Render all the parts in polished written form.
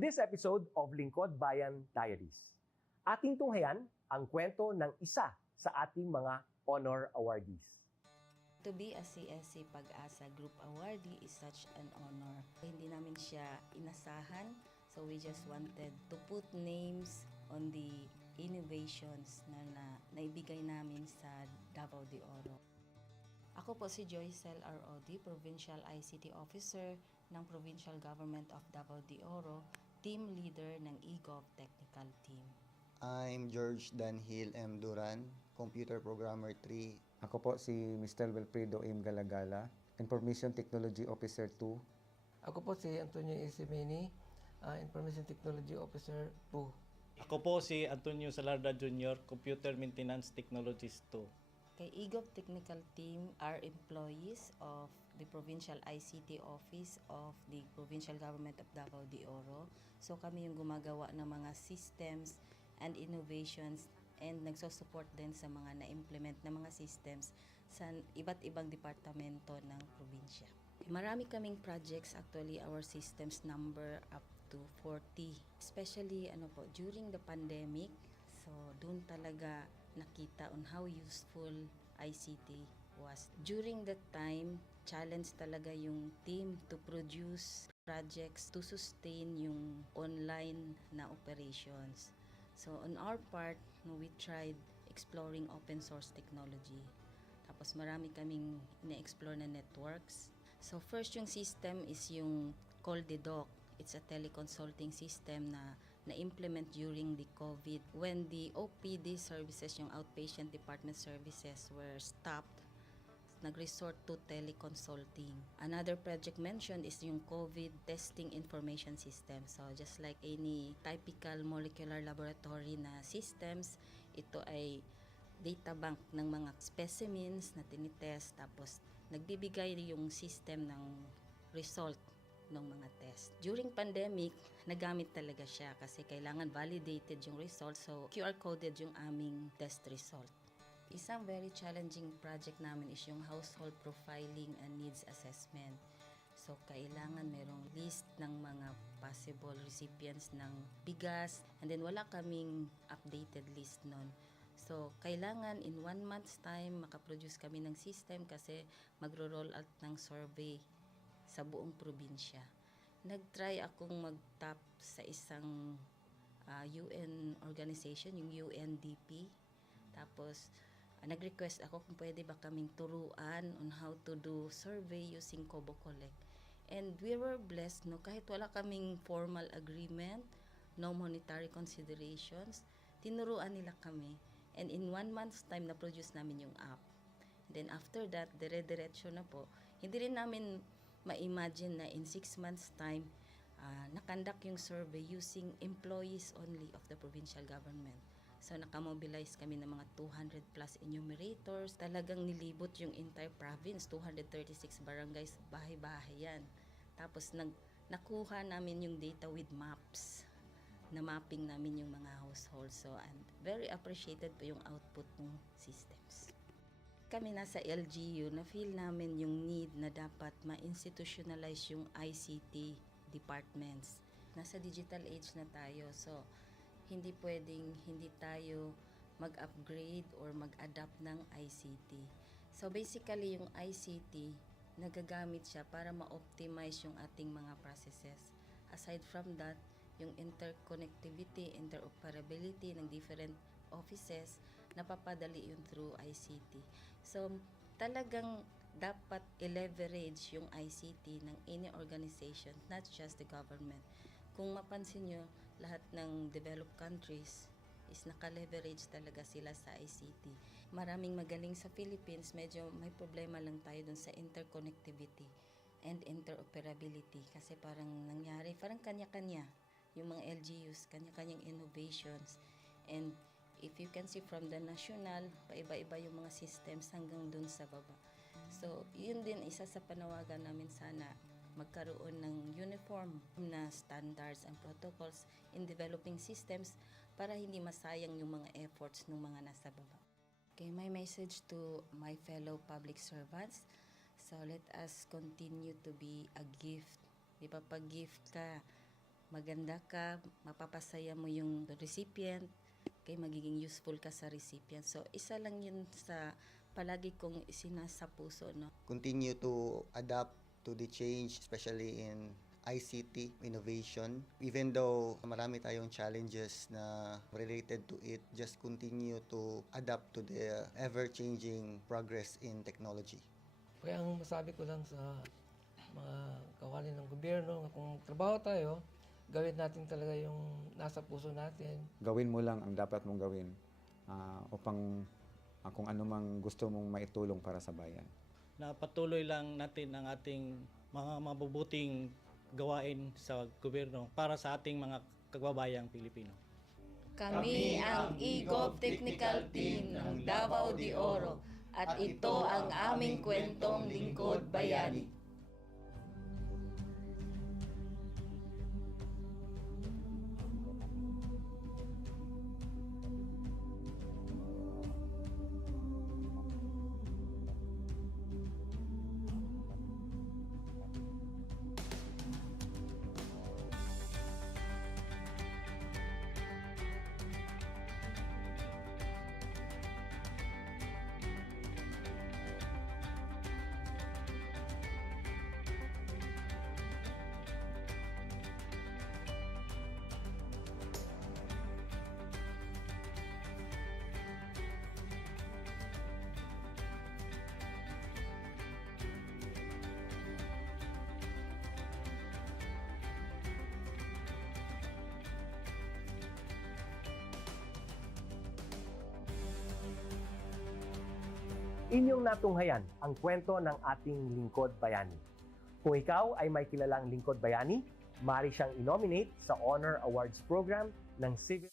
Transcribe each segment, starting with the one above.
On this episode of Lingkod Bayan Diaries, ating tunghayan ang kwento ng isa sa ating mga honor awardees. To be a CSC Pag-asa Group Awardee is such an honor. Hindi namin siya inasahan, so we just wanted to put names on the innovations na naibigay namin sa Davao de Oro. Ako po si Joycel R.O.D., Provincial ICT Officer ng Provincial Government of Davao de Oro, Team Leader ng eGov Technical Team. I'm George Danhil M. Duran, Computer Programmer 3. Ako po si Mr. Wilfredo M. Galagala, Information Technology Officer 2. Ako po si Antonio Isimini, Information Technology Officer 2. Ako po si Antonio Salarda Jr., Computer Maintenance Technologist 2. Kay eGov Technical Team are employees of the Provincial ICT Office of the Provincial Government of Davao de Oro. So kami yung gumagawa ng mga systems and innovations and nagsusupport din sa mga na-implement na mga systems sa iba't ibang departamento ng probinsya. Marami kaming projects, actually our systems number up to 40. Especially during the pandemic, so doon talaga nakita on how useful ICT was. During that time, challenge talaga yung team to produce projects to sustain yung online na operations. So on our part, we tried exploring open source technology. Tapos marami kaming ina-explore na networks. So first yung system is yung CallDedoc. It's a teleconsulting system na na-implement during the COVID when the OPD services, yung outpatient department services were stopped. Nag-resort to teleconsulting. Another project mentioned is yung COVID testing information system. So just like any typical molecular laboratory na systems, ito ay data bank ng mga specimens na tinitest, tapos nagbibigay yung system ng result ng mga test. During pandemic, nagamit talaga siya kasi kailangan validated yung result, so QR coded yung aming test result. Isang very challenging project namin is yung household profiling and needs assessment. So kailangan merong list ng mga possible recipients ng bigas, and then wala kaming updated list nun. So, kailangan in 1 month's time makaproduce kami ng system kasi magro-roll out ng survey sa buong probinsya. Nag-try akong mag-tap sa isang UN organization, yung UNDP. Tapos, nag-request ako kung pwede ba kaming turuan on how to do survey using Kobo Collect. And we were blessed, kahit wala kaming formal agreement, no monetary considerations, tinuruan nila kami. And in 1 month's time, na-produce namin yung app. And then after that, dire-diretso na po. Hindi rin namin ma-imagine na in 6 months' time, nakandak yung survey using employees only of the provincial government. So, nakamobilize kami ng mga 200 plus enumerators. Talagang nilibot yung entire province, 236 barangays, bahay-bahay yan. Tapos, nakuha namin yung data with maps. Na mapping namin yung mga households. So, and very appreciated po yung output ng systems. Kami nasa LGU, na-feel namin yung need na dapat ma-institutionalize yung ICT departments. Nasa digital age na tayo, so hindi pwedeng hindi tayo mag-upgrade or mag-adapt ng ICT. So basically, yung ICT, nagagamit siya para ma-optimize yung ating mga processes. Aside from that, yung interconnectivity, interoperability ng different offices, napapadali yun through ICT. So, talagang dapat i-leverage yung ICT ng any organization, not just the government. Kung mapansin nyo, lahat ng developed countries is naka-leverage talaga sila sa ICT. Maraming magaling sa Philippines, medyo may problema lang tayo dun sa interconnectivity and interoperability kasi parang nangyari, parang kanya-kanya yung mga LGUs, kanya-kanyang innovations. And if you can see from the national, paiba-iba yung mga systems hanggang dun sa baba. So, yun din isa sa panawagan namin, sana magkaroon ng uniform na standards and protocols in developing systems para hindi masayang yung mga efforts ng mga nasa baba. Okay, my message to my fellow public servants, so let us continue to be a gift. Di ba, pag gift ka, maganda ka, mapapasaya mo yung recipient, kay magiging useful ka sa recipient. So, isa lang yun sa palagi kong isinasa puso, no? Continue to adapt to the change, especially in ICT innovation. Even though marami tayong challenges na related to it, just continue to adapt to the ever-changing progress in technology. Kaya ang masabi ko lang sa mga kawani ng gobyerno, kung trabaho tayo, gawin natin talaga yung nasa puso natin. Gawin mo lang ang dapat mong gawin upang kung ano mang gusto mong maitulong para sa bayan. Na patuloy lang natin ang ating mga mabubuting gawain sa gobyerno para sa ating mga kababayang Pilipino. Kami ang EGOV Technical Team ng Davao de Oro at ito ang aming kwentong lingkod bayani. Inyong natunghayan ang kwento ng ating lingkod bayani. Kung ikaw ay may kilalang lingkod bayani, maaari siyang i-nominate sa Honor Awards Program ng Civil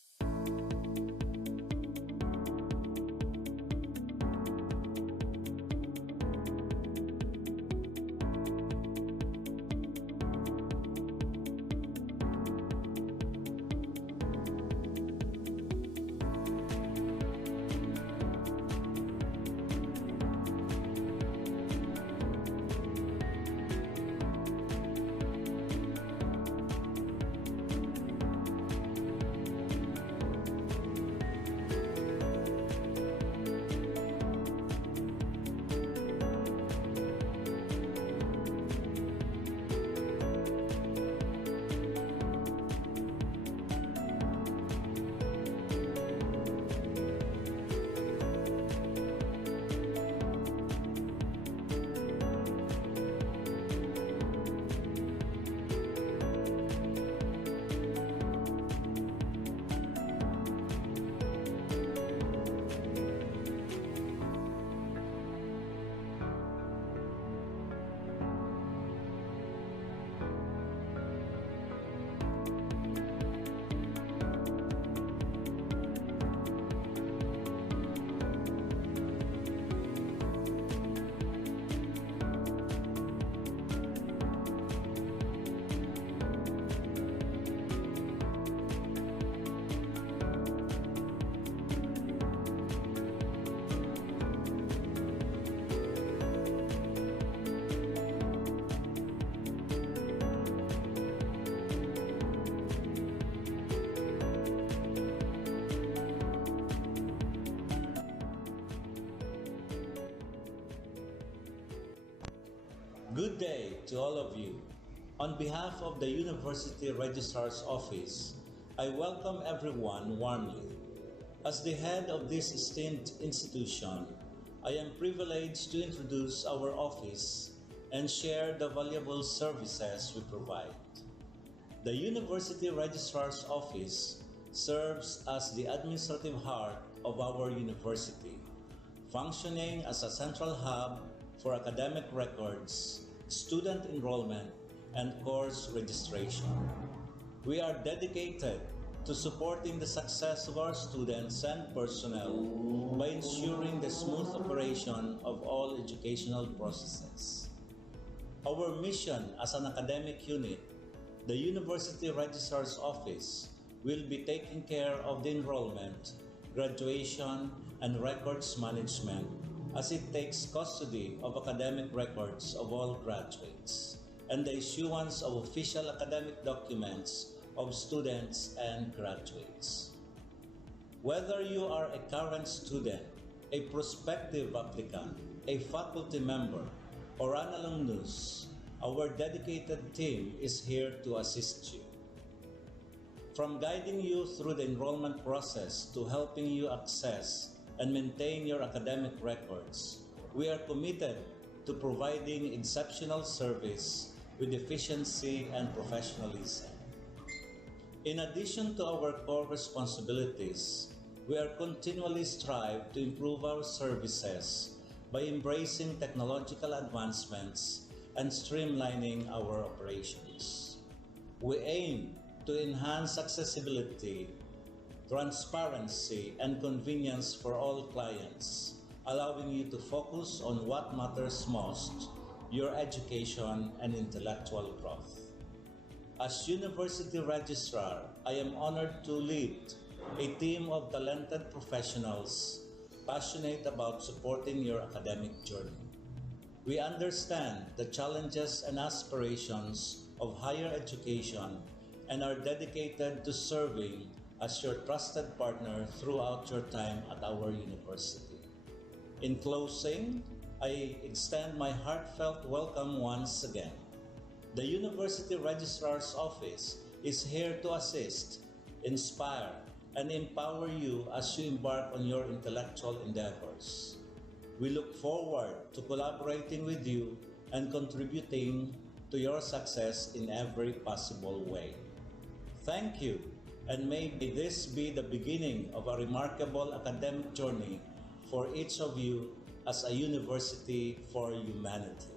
Good day to all of you. On behalf of the University Registrar's Office, I welcome everyone warmly. As the head of this esteemed institution, I am privileged to introduce our office and share the valuable services we provide. The University Registrar's Office serves as the administrative heart of our university, functioning as a central hub for academic records, student enrollment, and course registration. We are dedicated to supporting the success of our students and personnel by ensuring the smooth operation of all educational processes. Our mission as an academic unit, the University Registrar's Office, will be taking care of the enrollment, graduation, and records management as it takes custody of academic records of all graduates and the issuance of official academic documents of students and graduates. Whether you are a current student, a prospective applicant, a faculty member, or an alumnus, our dedicated team is here to assist you. From guiding you through the enrollment process to helping you access and maintain your academic records, we are committed to providing exceptional service with efficiency and professionalism. In addition to our core responsibilities, we are continually strive to improve our services by embracing technological advancements and streamlining our operations. We aim to enhance accessibility, transparency, and convenience for all clients, allowing you to focus on what matters most, your education and intellectual growth. As University Registrar, I am honored to lead a team of talented professionals passionate about supporting your academic journey. We understand the challenges and aspirations of higher education and are dedicated to serving as your trusted partner throughout your time at our university. In closing, I extend my heartfelt welcome once again. The University Registrar's Office is here to assist, inspire, and empower you as you embark on your intellectual endeavors. We look forward to collaborating with you and contributing to your success in every possible way. Thank you, and may this be the beginning of a remarkable academic journey for each of you as a university for humanity.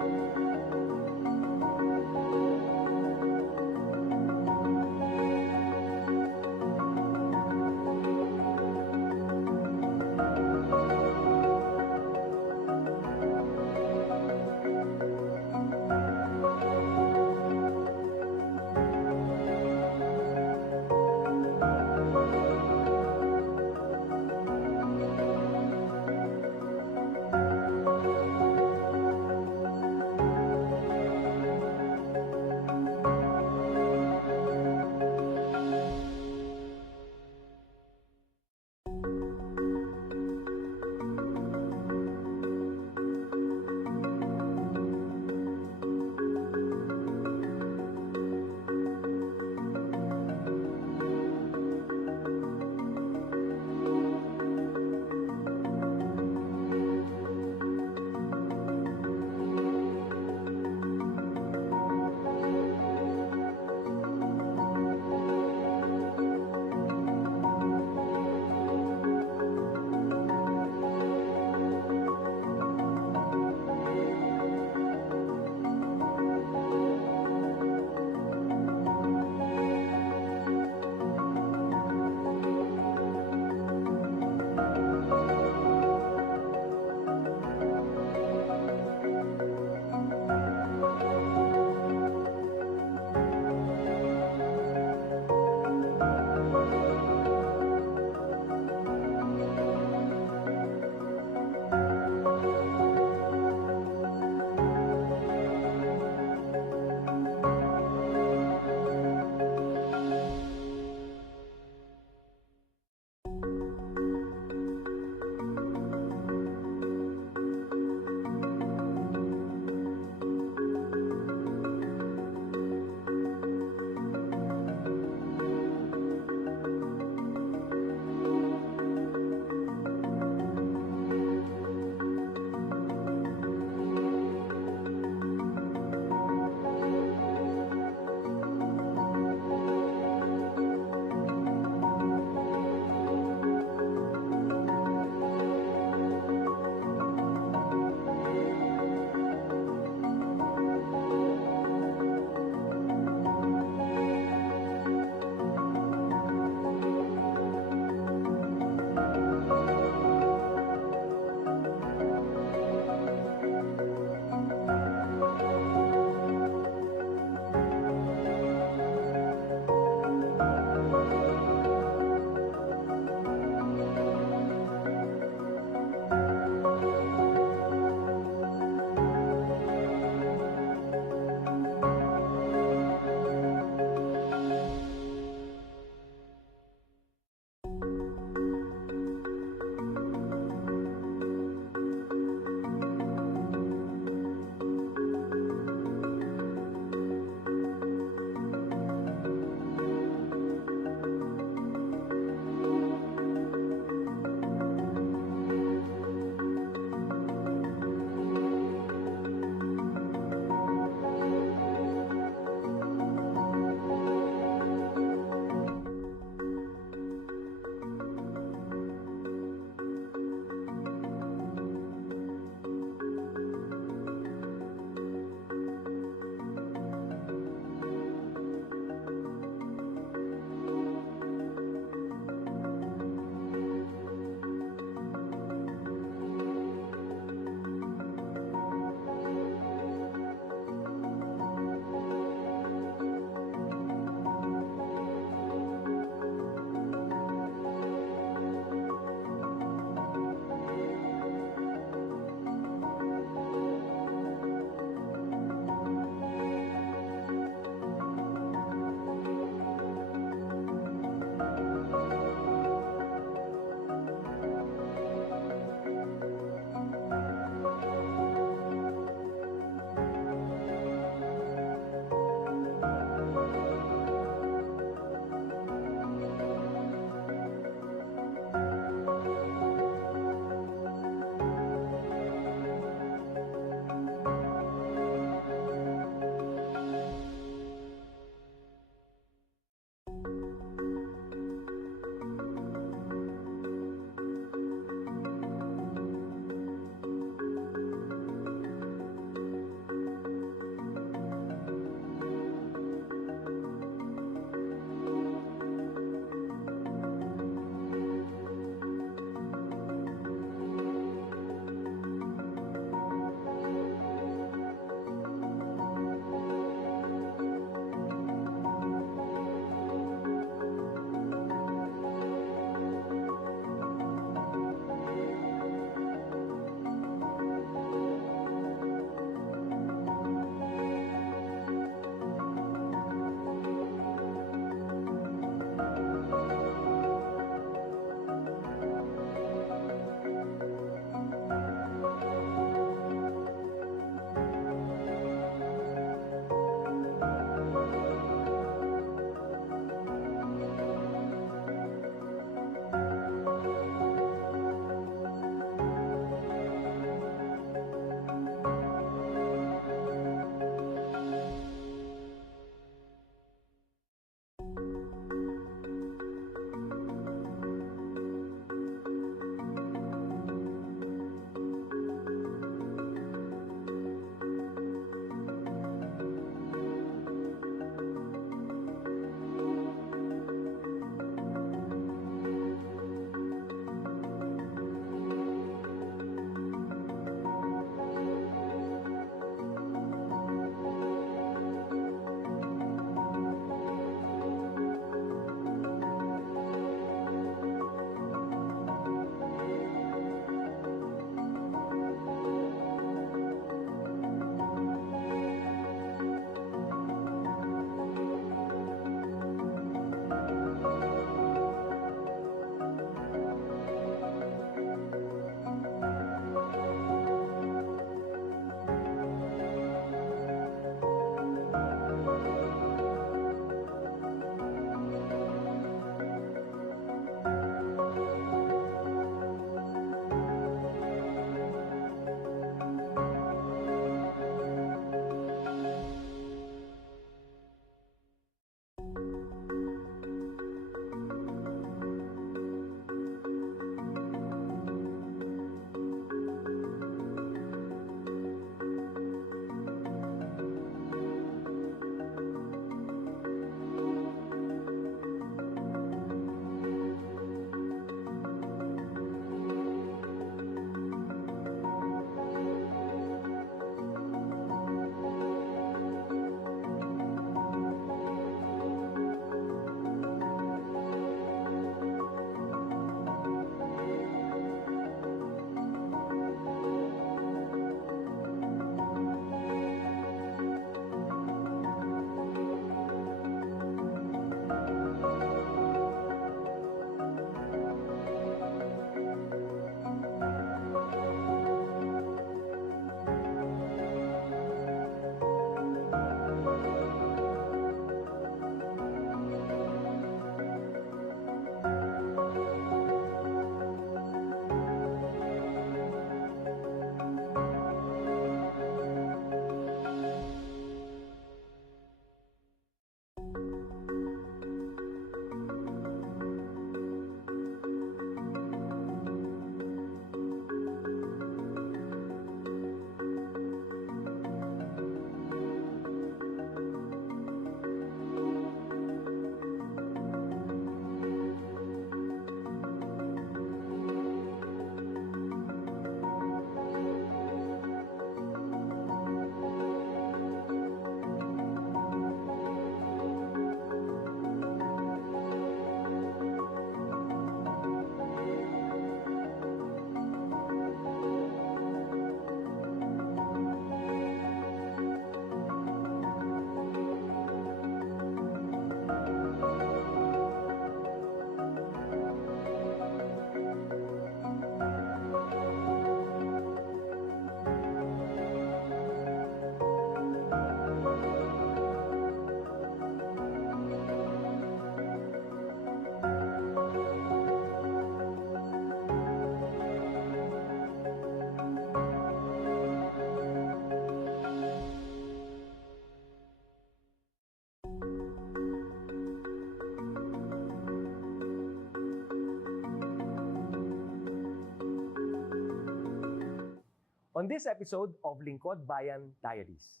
On this episode of Lingkod Bayan Diaries,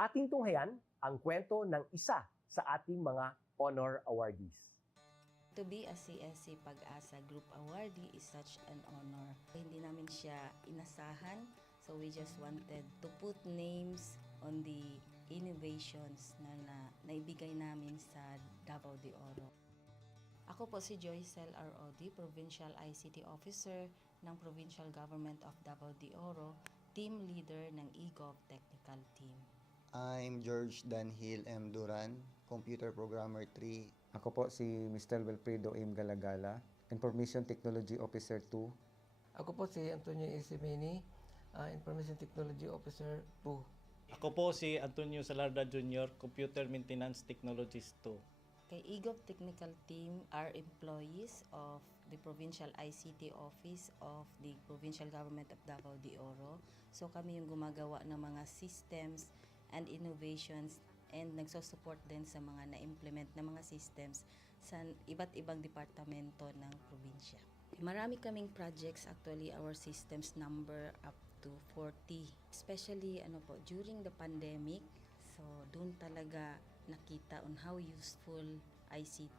ating tunghayan ang kwento ng isa sa ating mga honor awardees. To be a CSC Pag-asa Group Awardee is such an honor. Hindi namin siya inasahan, so we just wanted to put names on the innovations na naibigay namin sa Davao de Oro. Ako po si Joycel R. Odi, Provincial ICT Officer ng Provincial Government of Davao de Oro, Team Leader ng eGov Technical Team. I'm George Danhil M. Duran, Computer Programmer 3. Ako po si Mr. Wilfredo M. Galagala, Information Technology Officer 2. Ako po si Antonio Isimini, Information Technology Officer 2. Ako po si Antonio Salarda Jr., Computer Maintenance Technologist 2. Kay eGov Technical Team are employees of the Provincial ICT Office of the Provincial Government of Davao de Oro. So kami yung gumagawa ng mga systems and innovations and nagsusupport din sa mga na-implement na mga systems sa iba't ibang departamento ng probinsya. Marami kaming projects, actually our systems number up to 40. Especially during the pandemic, so doon talaga nakita on how useful ICT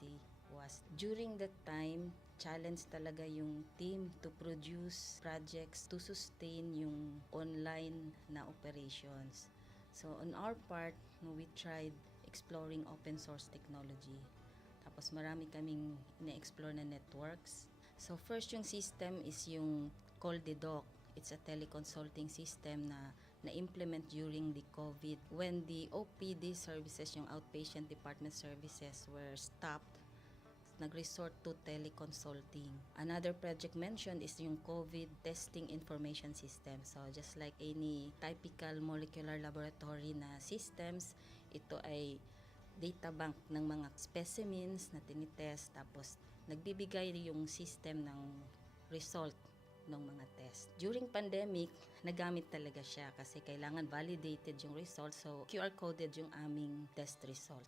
was. During that time, challenge talaga yung team to produce projects to sustain yung online na operations. So on our part, we tried exploring open source technology. Tapos marami kaming ina-explore na networks. So first yung system is yung CallDedoc. It's a teleconsulting system na na-implement during the COVID when the OPD services, yung outpatient department services, were stopped. Nag-resort to teleconsulting. Another project mentioned is yung COVID testing information system. So just like any typical molecular laboratory na systems, ito ay data bank ng mga specimens na tinitest, tapos nagbibigay yung system ng result ng mga test. During pandemic, nagamit talaga siya kasi kailangan validated yung result, so QR coded yung aming test result.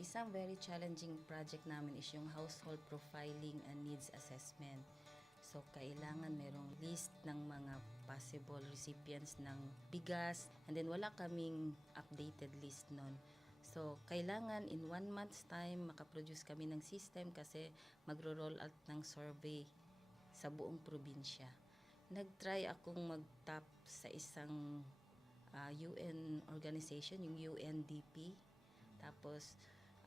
Isang very challenging project namin is yung household profiling and needs assessment. So kailangan merong list ng mga possible recipients ng bigas, and then wala kaming updated list nun. So kailangan in 1 month's time makaproduce kami ng system kasi magro-roll out ng survey sa buong probinsya. Nag-try akong mag-tap sa isang UN organization, yung UNDP. Tapos,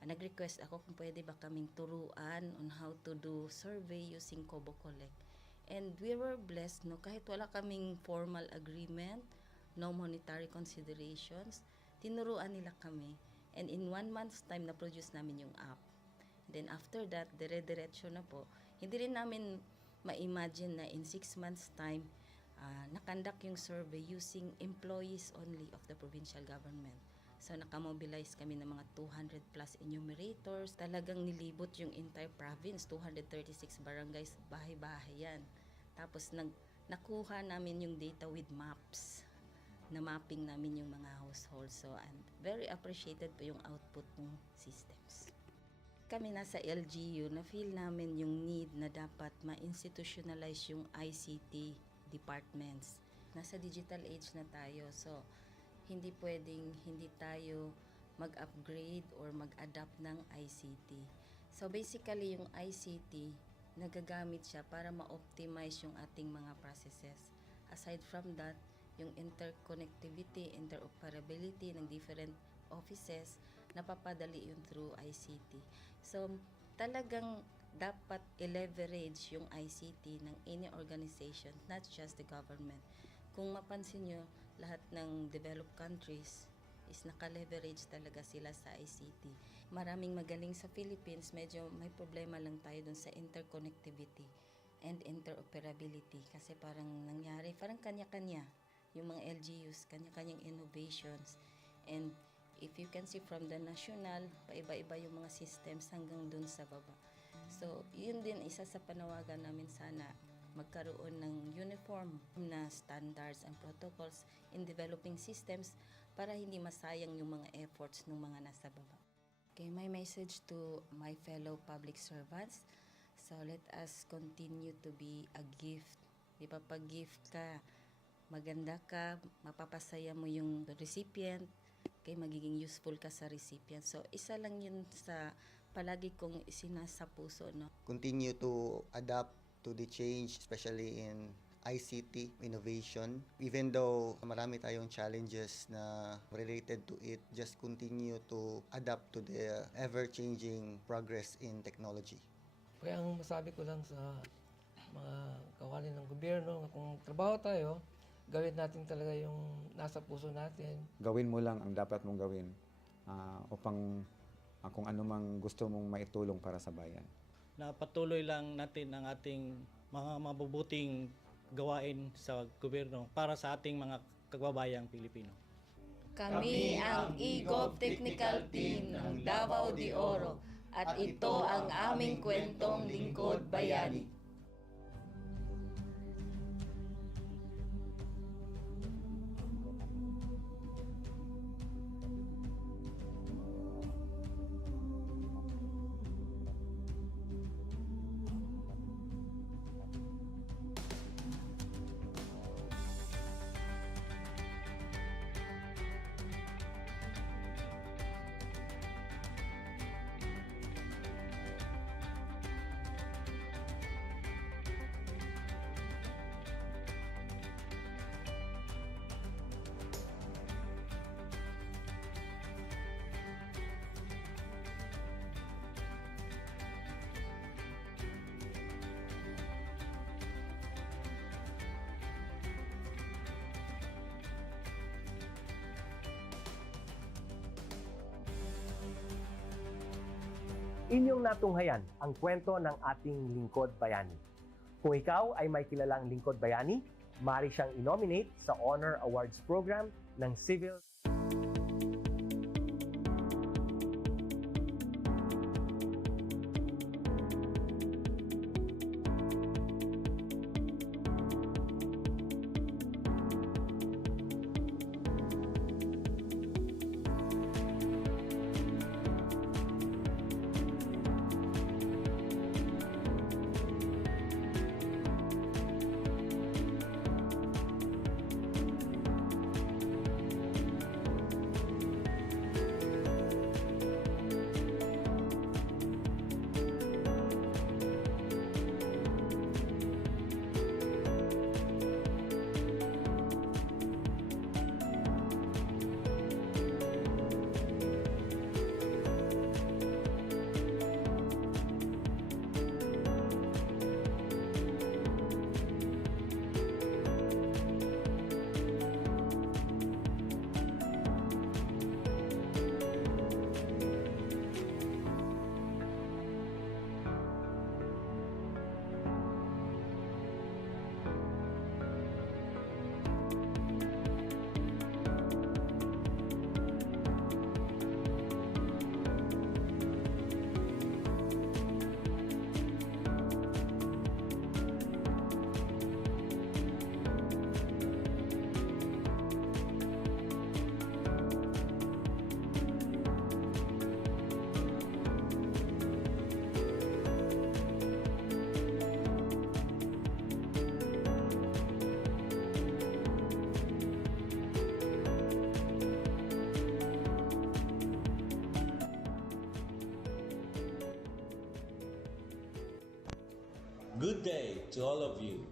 nag-request ako kung pwede ba kaming turuan on how to do survey using Kobo Collect. And we were blessed, kahit wala kaming formal agreement, no monetary considerations, tinuruan nila kami. And in 1 month's time, na-produce namin yung app. Then after that, dire-diretso na po. Hindi rin namin ma-imagine na in 6 months' time, nakandak yung survey using employees only of the provincial government. So nakamobilize kami ng mga 200 plus enumerators. Talagang nilibot yung entire province, 236 barangays, bahay-bahay yan. Tapos nakuha namin yung data with maps. Na mapping namin yung mga households. So and very appreciated po yung output ng systems. Kami nasa LGU, na-feel namin yung need na dapat ma-institutionalize yung ICT departments. Nasa digital age na tayo, so hindi pwedeng hindi tayo mag-upgrade or mag-adapt ng ICT. So basically, yung ICT, nagagamit siya para ma-optimize yung ating mga processes. Aside from that, yung interconnectivity, interoperability ng different offices, napapadali yun through ICT. So, talagang dapat i-leverage yung ICT ng any organization, not just the government. Kung mapansin nyo, lahat ng developed countries is naka-leverage talaga sila sa ICT. Maraming magaling sa Philippines, medyo may problema lang tayo dun sa interconnectivity and interoperability kasi parang nangyari, parang kanya-kanya yung mga LGUs, kanya-kanyang innovations. And if you can see from the national, paiba-iba yung mga systems hanggang dun sa baba. So, yun din isa sa panawagan namin, sana magkaroon ng uniform na standards and protocols in developing systems para hindi masayang yung mga efforts ng mga nasa baba. Okay, my message to my fellow public servants, so let us continue to be a gift. Di ba, pag gift ka, maganda ka, mapapasaya mo yung recipient, kay magiging useful ka sa recipient. So, isa lang yun sa palagi kong isinasa puso, no? Continue to adapt to the change, especially in ICT innovation. Even though marami tayong challenges na related to it, just continue to adapt to the ever-changing progress in technology. Kaya ang masabi ko lang sa mga kawani ng gobyerno, kung trabaho tayo, gawin natin talaga yung nasa puso natin. Gawin mo lang ang dapat mong gawin upang kung ano mang gusto mong maitulong para sa bayan. Na patuloy lang natin ang ating mga mabubuting gawain sa gobyerno para sa ating mga kababayang Pilipino. Kami ang EGOV Technical Team ng Davao de Oro at ito ang aming kwentong Lingkod Bayani. Inyong natunghayan ang kwento ng ating lingkod bayani. Kung ikaw ay may kilalang lingkod bayani, maaari siyang i-nominate sa Honor Awards Program ng Civil Good day to all of you.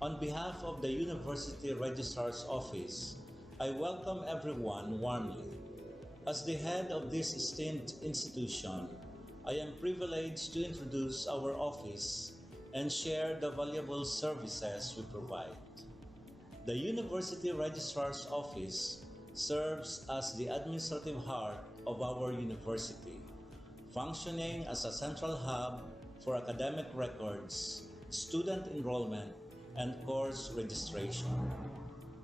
On behalf of the University Registrar's Office, I welcome everyone warmly. As the head of this esteemed institution, I am privileged to introduce our office and share the valuable services we provide. The University Registrar's Office serves as the administrative heart of our university, functioning as a central hub for academic records, student enrollment, and course registration.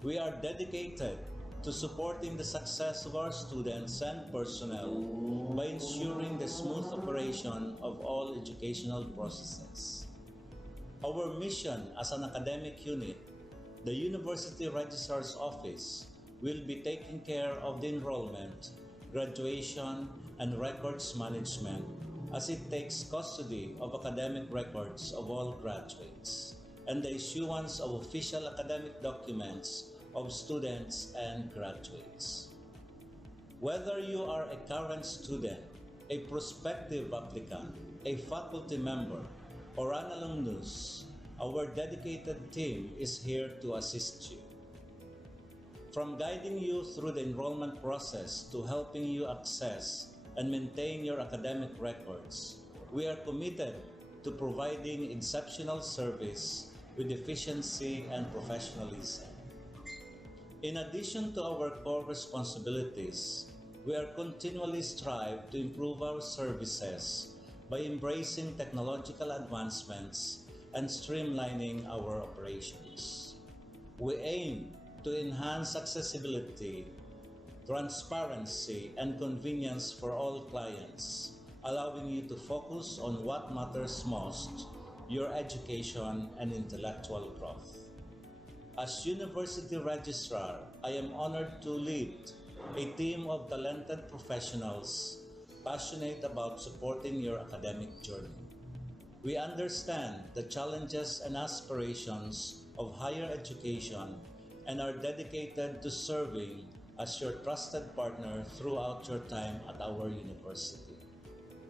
We are dedicated to supporting the success of our students and personnel by ensuring the smooth operation of all educational processes. Our mission as an academic unit, the University Registrar's Office, will be taking care of the enrollment, graduation, and records management as it takes custody of academic records of all graduates. and the issuance of official academic documents of students and graduates. Whether you are a current student, a prospective applicant, a faculty member, or an alumnus, our dedicated team is here to assist you. From guiding you through the enrollment process to helping you access and maintain your academic records, we are committed to providing exceptional service with efficiency and professionalism. In addition to our core responsibilities, we are continually strive to improve our services by embracing technological advancements and streamlining our operations. We aim to enhance accessibility, transparency, and convenience for all clients, allowing you to focus on what matters most, your education and intellectual growth. As University Registrar, I am honored to lead a team of talented professionals passionate about supporting your academic journey. We understand the challenges and aspirations of higher education and are dedicated to serving as your trusted partner throughout your time at our university.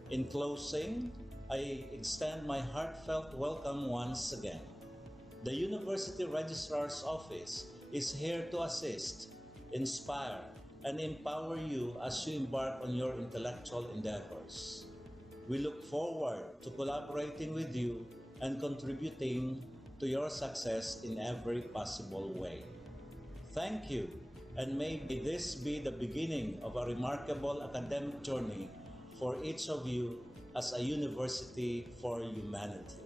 In closing, I extend my heartfelt welcome once again. The University Registrar's Office is here to assist, inspire, and empower you as you embark on your intellectual endeavors. We look forward to collaborating with you and contributing to your success in every possible way. Thank you, and may this be the beginning of a remarkable academic journey for each of you as a university for humanity.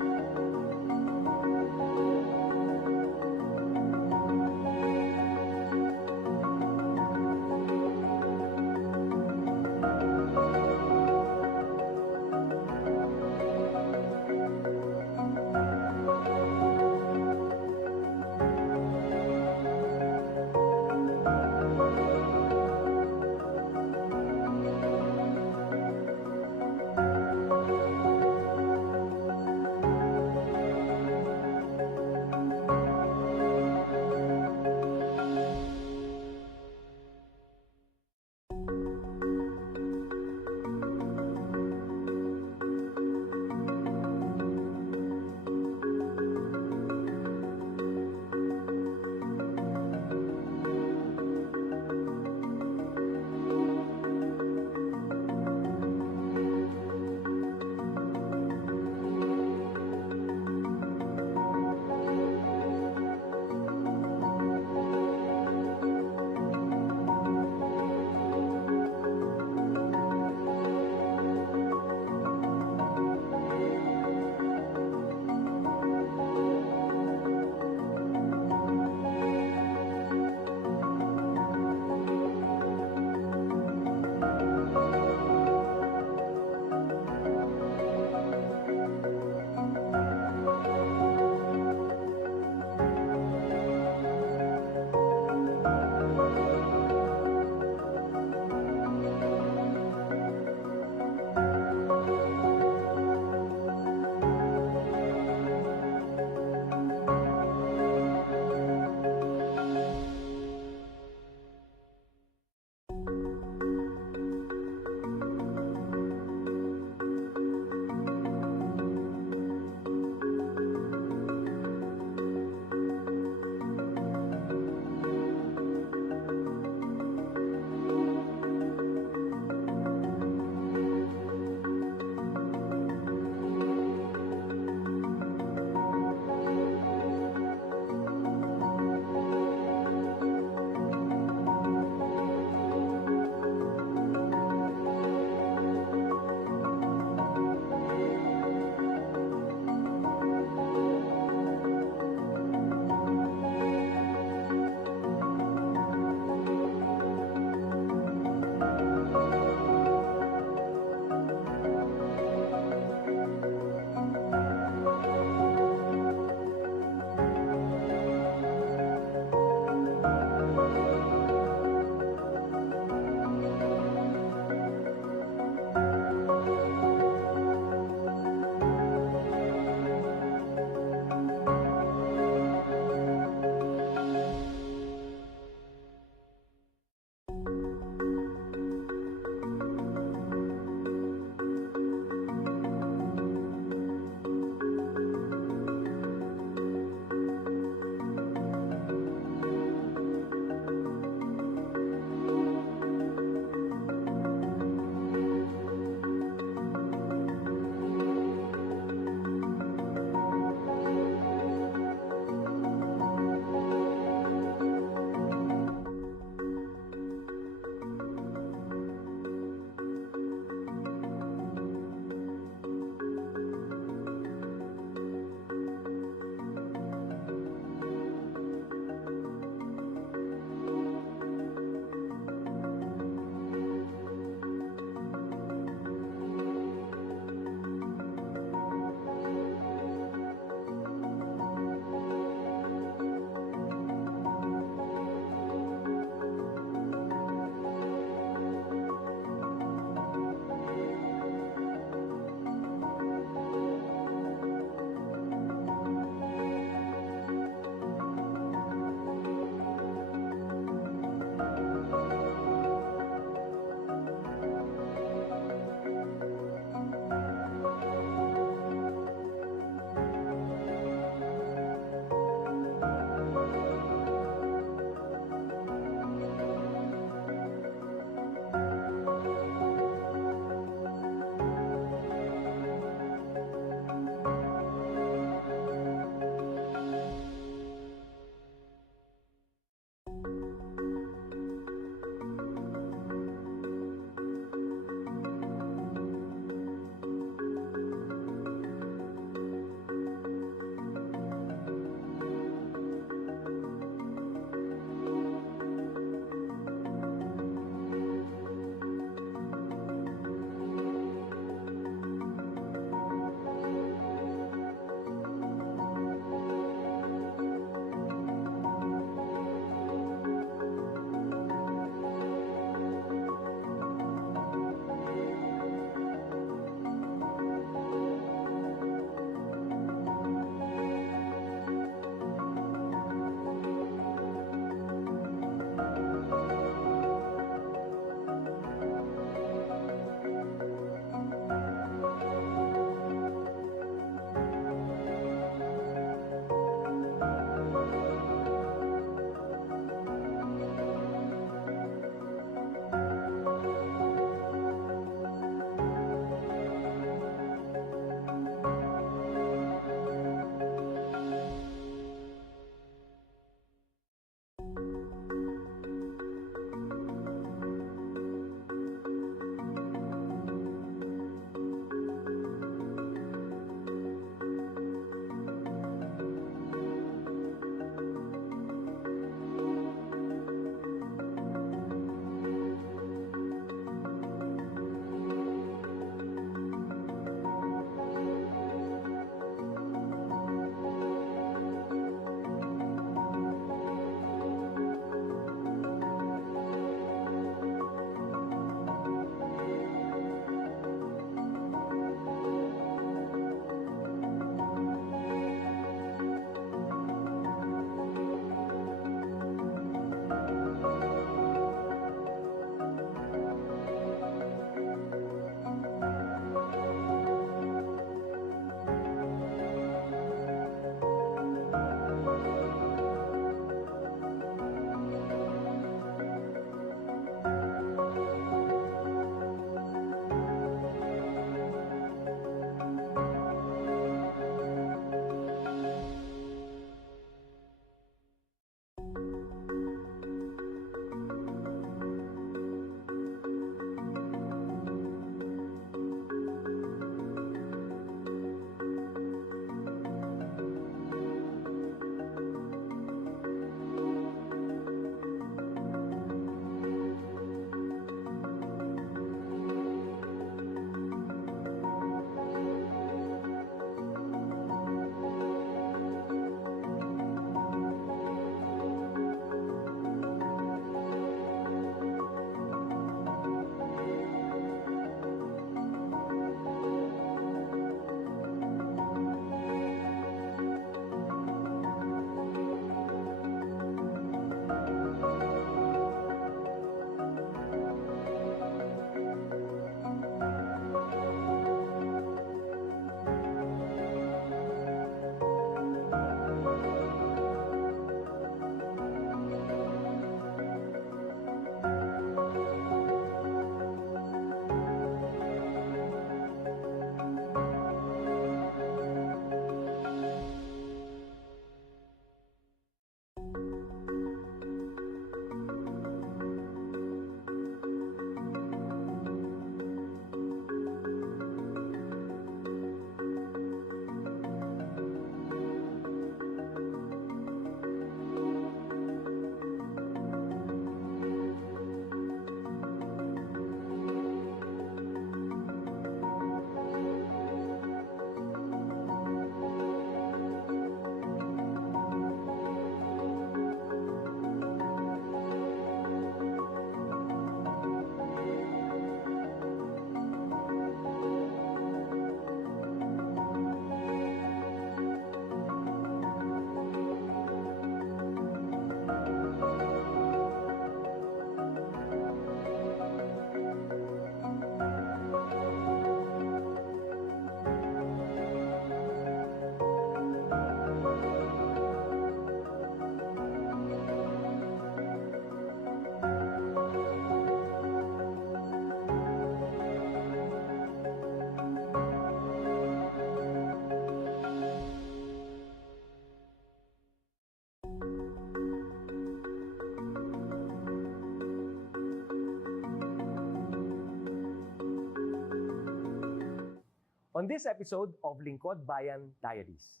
On this episode of Lingkod Bayan Diaries,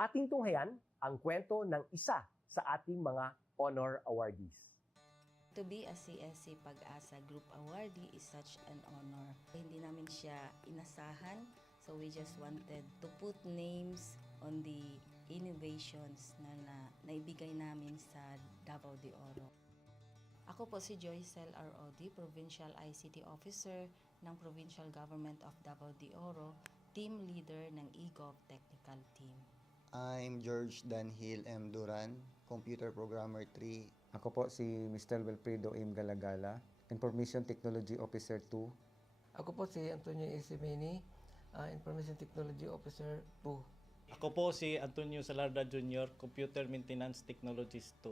ating tunghayan ang kwento ng isa sa ating mga honor awardees. To be a CSC Pag-asa Group Awardee is such an honor. Hindi namin siya inasahan, so we just wanted to put names on the innovations na naibigay namin sa Davao de Oro. Ako po si Joycel R. Odi, Provincial ICT Officer ng Provincial Government of Davao de Oro, Team Leader ng eGov Technical Team. I'm George Danhil M. Duran, Computer Programmer 3. Ako po si Mr. Wilfredo M. Galagala, Information Technology Officer 2. Ako po si Antonio Isimeni, Information Technology Officer 2. Ako po si Antonio Salarda Jr., Computer Maintenance Technologist 2.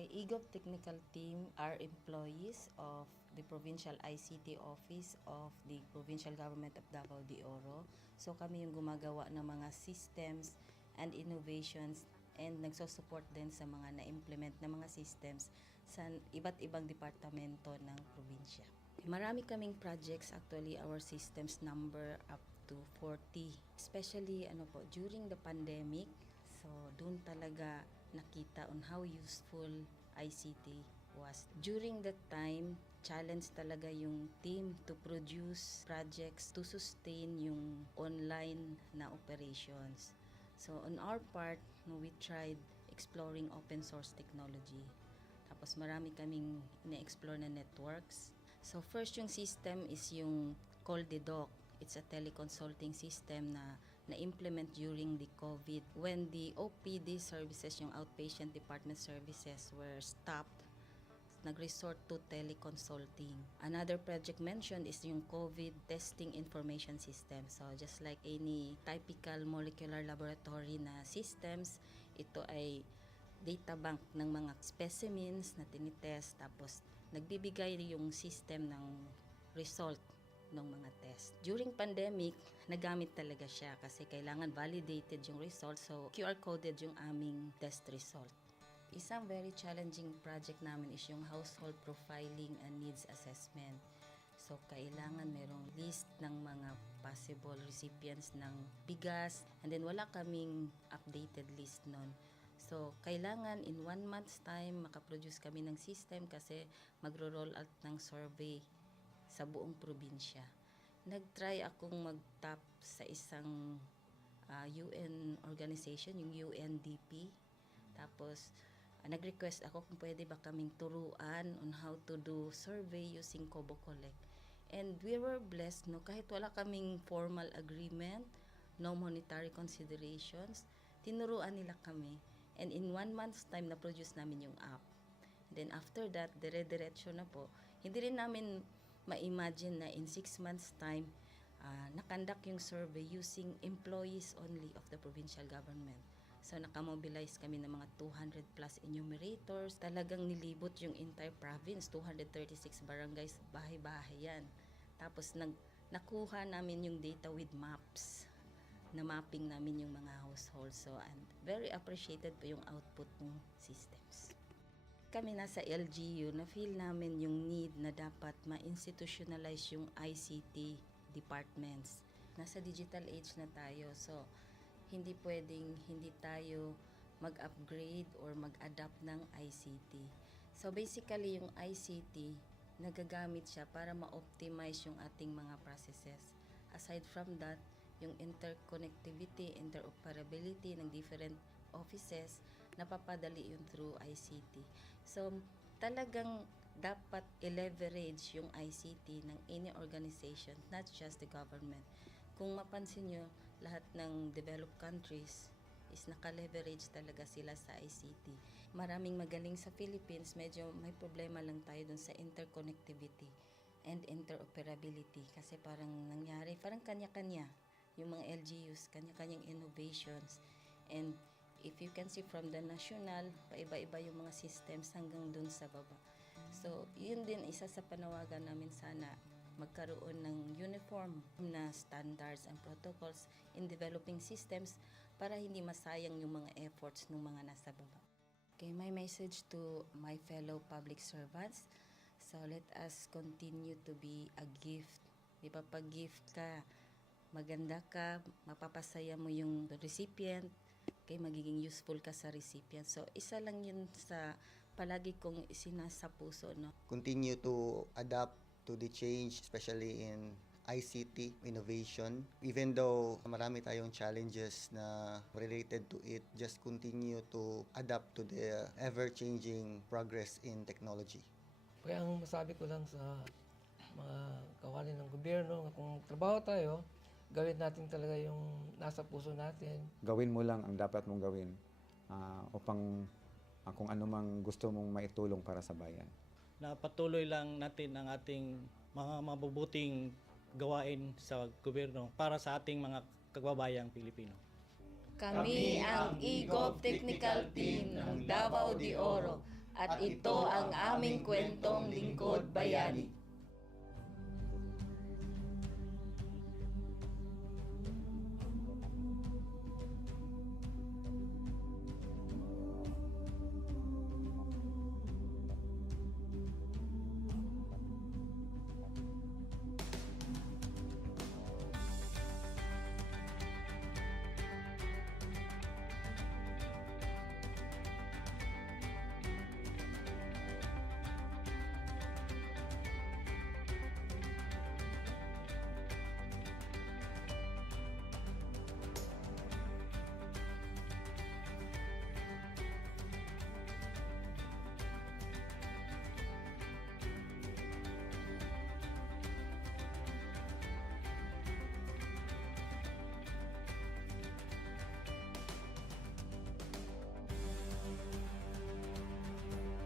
Kay eGov Technical Team are employees of the Provincial ICT Office of the Provincial Government of Davao de Oro. So kami yung gumagawa ng mga systems and innovations and nagsusupport din sa mga na-implement na mga systems sa iba't ibang departamento ng probinsya. Marami kaming projects, actually our systems number up to 40. Especially during the pandemic, so doon talaga nakita on how useful ICT was. During that time, challenge talaga yung team to produce projects to sustain yung online na operations. So on our part, we tried exploring open source technology. Tapos marami kaming ina-explore na networks. So first yung system is yung CallDedoc. It's a teleconsulting system na implement during the COVID. When the OPD services, yung outpatient department services were stopped, nag-resort to teleconsulting. Another project mentioned is yung COVID testing information system. So just like any typical molecular laboratory na systems, ito ay data bank ng mga specimens na tinitest, tapos nagbibigay yung system ng result ng mga test. During pandemic, nagamit talaga siya kasi kailangan validated yung result, so QR coded yung aming test result. Isang very challenging project namin is yung household profiling and needs assessment. So kailangan merong list ng mga possible recipients ng bigas, and then wala kaming updated list nun. So kailangan in 1 month's time makaproduce kami ng system kasi magro-roll out ng survey sa buong probinsya. Nag-try akong mag-tap sa isang UN organization, yung UNDP. Tapos nag-request ako kung pwede ba kaming turuan on how to do survey using Kobo Collect. And we were blessed, kahit wala kaming formal agreement, no monetary considerations, tinuruan nila kami. And in 1 month's time, na-produce namin yung app. And then after that, dire-diretso na po. Hindi rin namin ma-imagine na in 6 months' time, nakandak yung survey using employees only of the provincial government. So nakamobilize kami ng mga 200 plus enumerators. Talagang nilibot yung entire province, 236 barangays, bahay-bahay yan. Tapos nakuha namin yung data with maps. Na mapping namin yung mga households. So and very appreciated po yung output ng systems. Kami nasa LGU, na-feel namin yung need na dapat ma-institutionalize yung ICT departments. Nasa digital age na tayo, so hindi pwedeng hindi tayo mag-upgrade or mag-adapt ng ICT. So basically, yung ICT, nagagamit siya para ma-optimize yung ating mga processes. Aside from that, yung interconnectivity, interoperability ng different offices, napapadali yun through ICT. So, talagang dapat i-leverage yung ICT ng any organization, not just the government. Kung mapansin nyo, lahat ng developed countries is naka-leverage talaga sila sa ICT. Maraming magaling sa Philippines, medyo may problema lang tayo dun sa interconnectivity and interoperability kasi parang nangyari, parang kanya-kanya yung mga LGUs, kanya-kanyang innovations. And if you can see from the national, paiba-iba yung mga systems hanggang dun sa baba. So, yun din isa sa panawagan namin, sana magkaroon ng uniform na standards and protocols in developing systems para hindi masayang yung mga efforts ng mga nasa baba. Okay, my message to my fellow public servants, so let us continue to be a gift. Di ba, pag gift ka, maganda ka, mapapasaya mo yung recipient, kay magiging useful ka sa recipient. So, isa lang yun sa palagi kong isinasa puso, no? Continue to adapt to the change, especially in ICT innovation. Even though marami tayong challenges na related to it, just continue to adapt to the ever-changing progress in technology. Kaya ang masabi ko lang sa mga kawani ng gobyerno, kung trabaho tayo, gawin natin talaga yung nasa puso natin. Gawin mo lang ang dapat mong gawin upang kung ano mang gusto mong maitulong para sa bayan. Na patuloy lang natin ang ating mga mabubuting gawain sa gobyerno para sa ating mga kababayang Pilipino. Kami ang EGOV Technical Team ng Davao de Oro at ito ang aming kwentong Lingkod Bayani.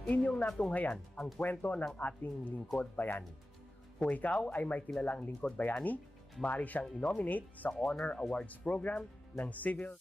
Inyong natunghayan ang kwento ng ating lingkod bayani. Kung ikaw ay may kilalang lingkod bayani, maaari siyang i-nominate sa Honor Awards Program ng Civil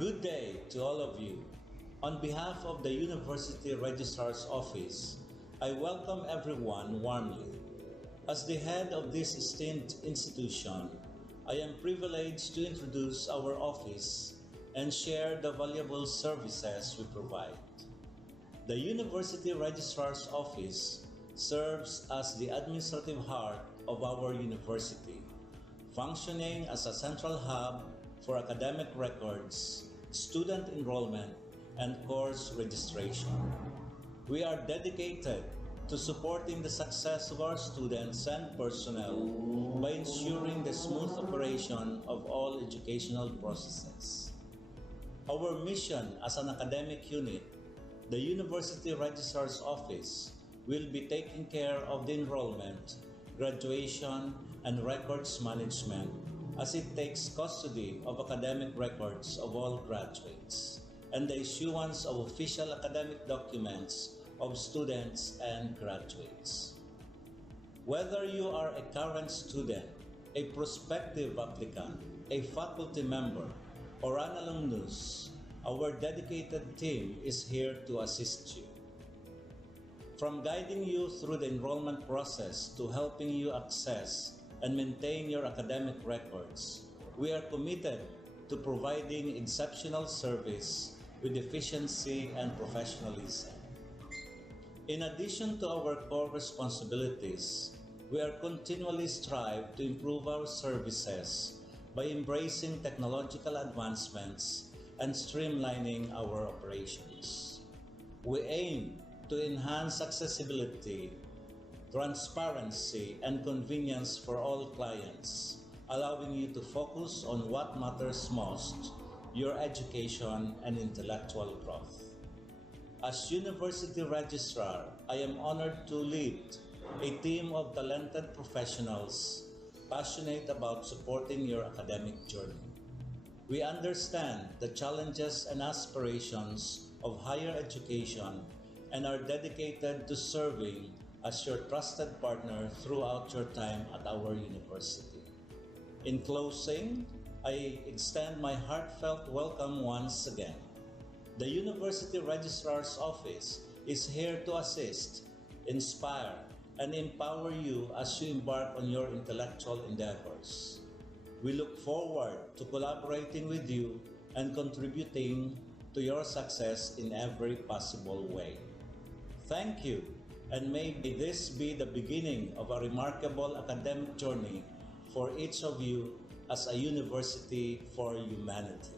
Good day to all of you. On behalf of the University Registrar's Office, I welcome everyone warmly. As the head of this esteemed institution, I am privileged to introduce our office and share the valuable services we provide. The University Registrar's Office serves as the administrative heart of our university, functioning as a central hub for academic records, student enrollment, and course registration. We are dedicated to supporting the success of our students and personnel by ensuring the smooth operation of all educational processes. Our mission as an academic unit, the University Registrar's Office, will be taking care of the enrollment, graduation, and records management as it takes custody of academic records of all graduates and the issuance of official academic documents of students and graduates. Whether you are a current student, a prospective applicant, a faculty member, or an alumnus, our dedicated team is here to assist you. From guiding you through the enrollment process to helping you access and maintain your academic records, we are committed to providing exceptional service with efficiency and professionalism. In addition to our core responsibilities, we are continually strive to improve our services by embracing technological advancements and streamlining our operations. We aim to enhance accessibility, transparency, and convenience for all clients, allowing you to focus on what matters most, your education and intellectual growth. As University Registrar, I am honored to lead a team of talented professionals passionate about supporting your academic journey. We understand the challenges and aspirations of higher education and are dedicated to serving as your trusted partner throughout your time at our university. In closing, I extend my heartfelt welcome once again. The University Registrar's Office is here to assist, inspire, and empower you as you embark on your intellectual endeavors. We look forward to collaborating with you and contributing to your success in every possible way. Thank you, and may this be the beginning of a remarkable academic journey for each of you as a university for humanity.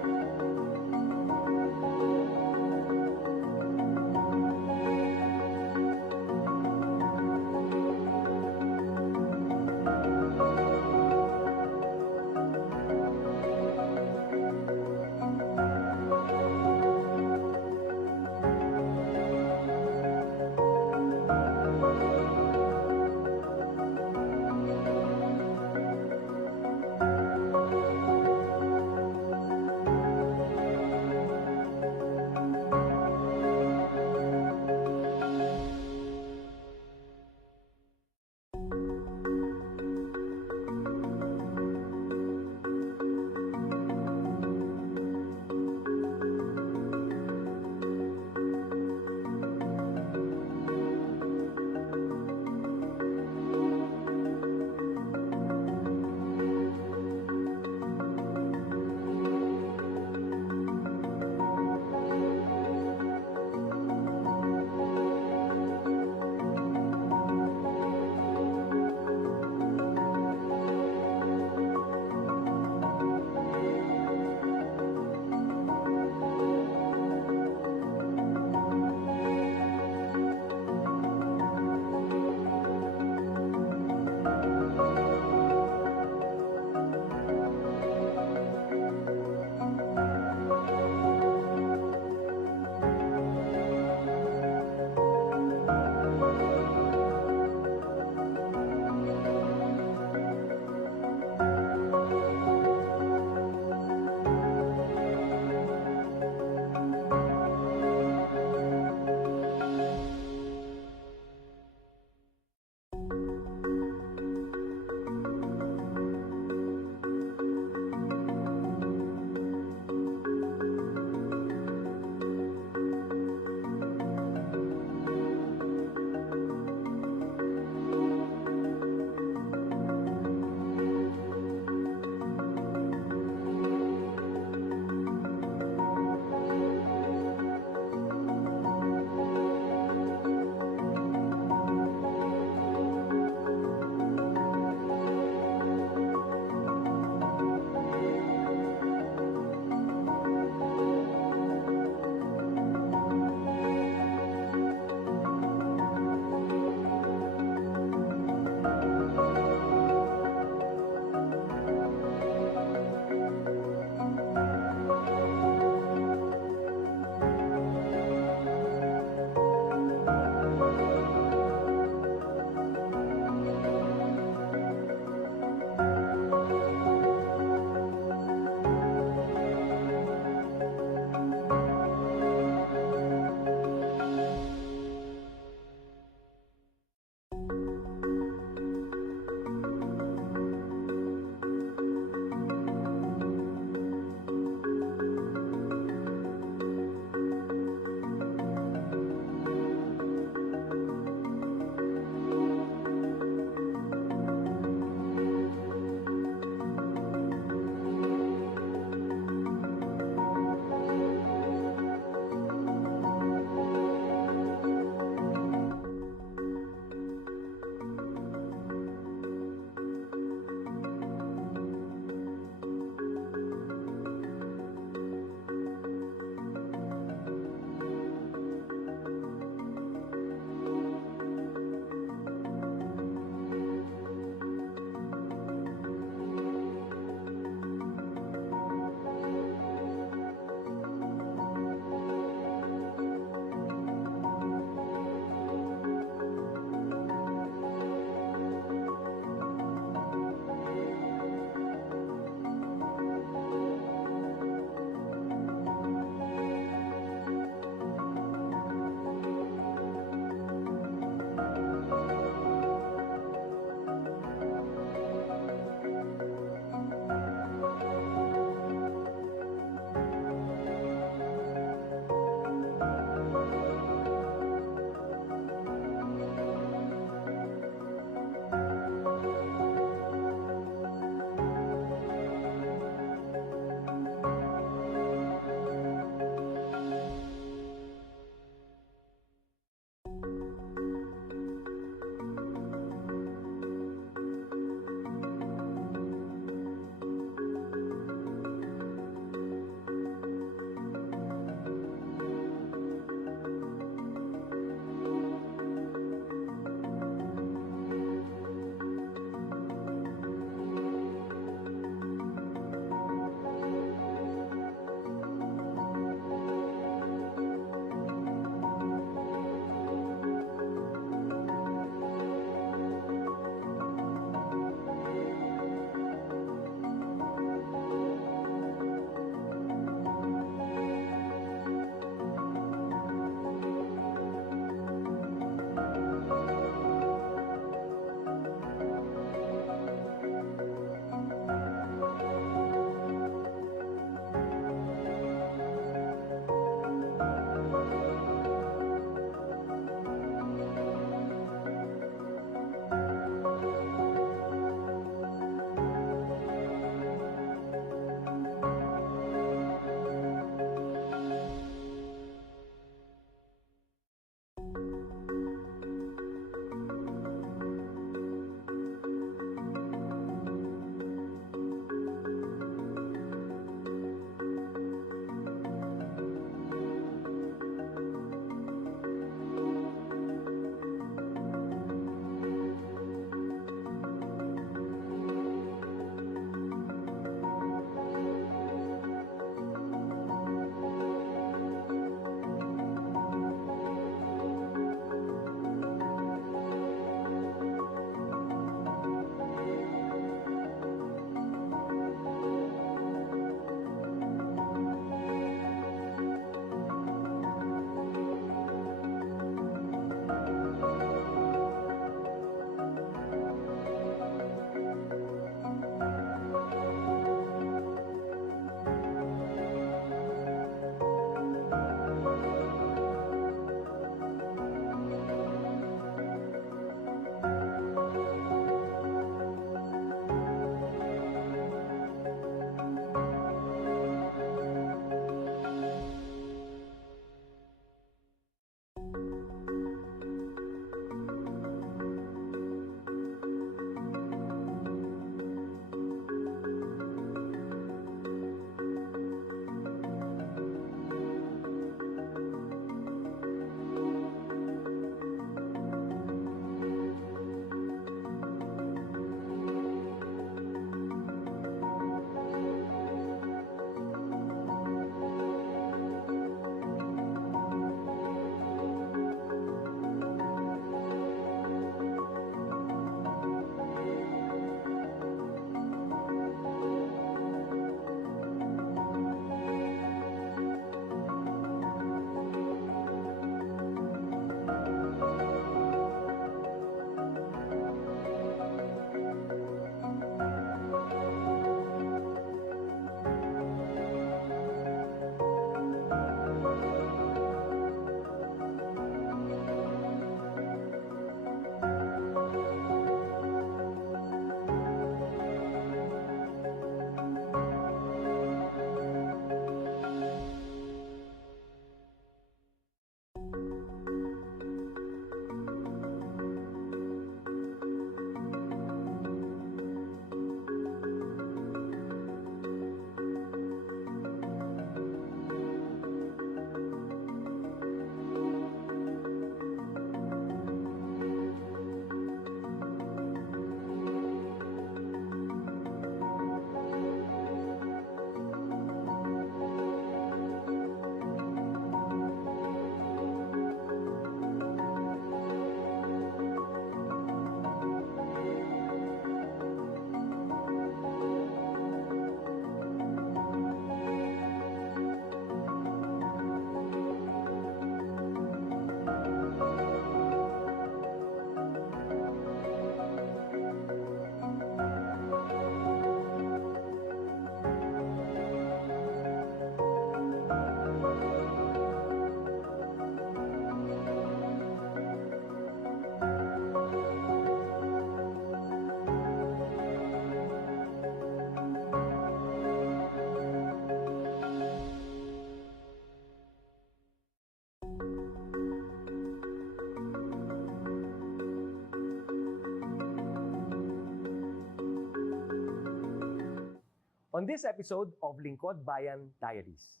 On this episode of Lingkod Bayan Diaries,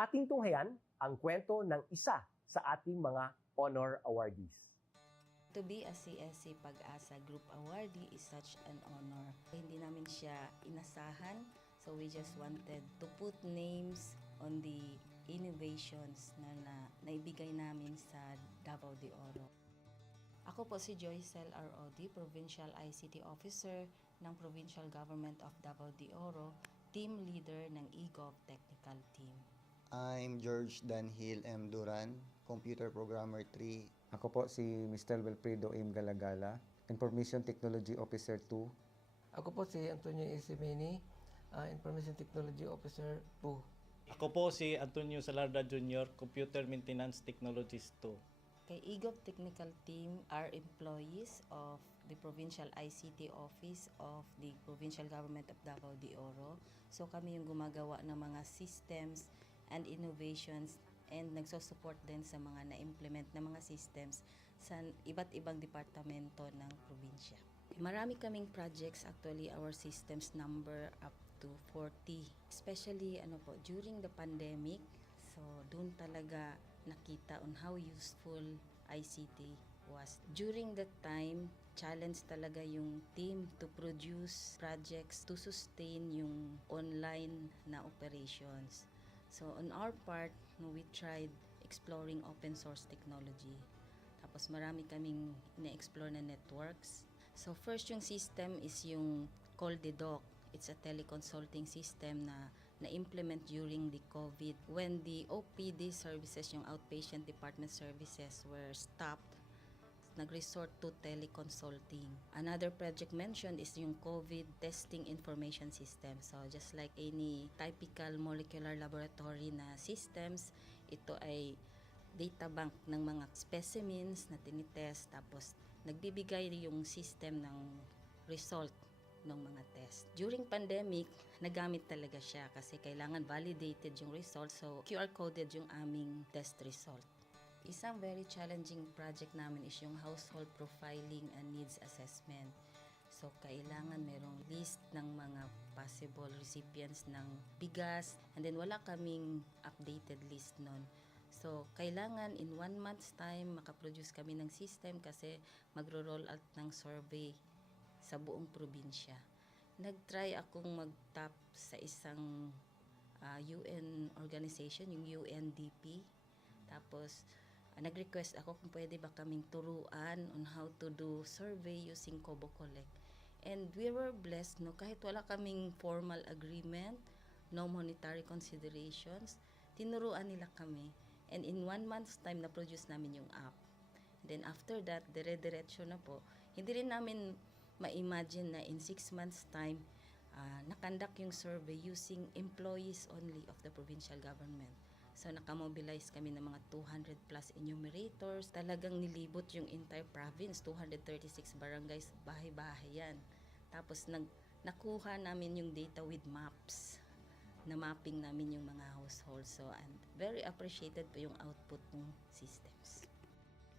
ating tunghayan ang kwento ng isa sa ating mga honor awardees. To be a CSC Pag-asa Group Awardee is such an honor. Hindi namin siya inasahan, so we just wanted to put names on the innovations na naibigay namin sa Davao de Oro. Ako po si Joycel R.O.D., Provincial ICT Officer ng Provincial Government of Davao de Oro, Team Leader ng eGov Technical Team. I'm George Danhil M. Duran, Computer Programmer 3. Ako po si Mr. Wilfredo M. Galagala, Information Technology Officer 2. Ako po si Antonio Isimini, Information Technology Officer 2. Ako po si Antonio Salarda Jr., Computer Maintenance Technologist 2. Kay eGov Technical Team are employees of the Provincial ICT Office of the Provincial Government of Davao de Oro. So kami yung gumagawa ng mga systems and innovations and nagsusupport din sa mga na-implement na mga systems sa iba't ibang departamento ng probinsya. Marami kaming projects, actually our systems number up to 40. Especially during the pandemic, so doon talaga nakita on how useful ICT was. During that time, challenge talaga yung team to produce projects to sustain yung online na operations. So on our part, we tried exploring open source technology. Tapos marami kaming ina-explore na networks. So first yung system is yung CallDedoc. It's a teleconsulting system na na-implement during the COVID. When the OPD services, yung outpatient department services were stopped, nag-resort to teleconsulting. Another project mentioned is yung COVID testing information system. So just like any typical molecular laboratory na systems, ito ay data bank ng mga specimens na tinitest, tapos nagbibigay yung system ng result ng mga test. During pandemic, nagamit talaga siya kasi kailangan validated yung result, so QR coded yung aming test result. Isang very challenging project namin is yung household profiling and needs assessment. So, kailangan merong list ng mga possible recipients ng bigas, and then wala kaming updated list nun. So, kailangan in 1 month's time makaproduce kami ng system kasi magro-roll out ng survey sa buong probinsya. Nag-try akong mag-tap sa isang UN organization, yung UNDP. Tapos, nag-request ako kung pwede ba kaming turuan on how to do survey using Kobo Collect. And we were blessed, kahit wala kaming formal agreement, no monetary considerations, tinuruan nila kami. And in 1 month's time, na-produce namin yung app. And then after that, dire-diretso na po. Hindi rin namin ma-imagine na in 6 months time, nakandak yung survey using employees only of the provincial government. So, nakamobilize kami ng mga 200 plus enumerators. Talagang nilibot yung entire province, 236 barangays, bahay-bahay yan. Tapos, nakuha namin yung data with maps. Na mapping namin yung mga households. So, and very appreciated po yung output ng systems.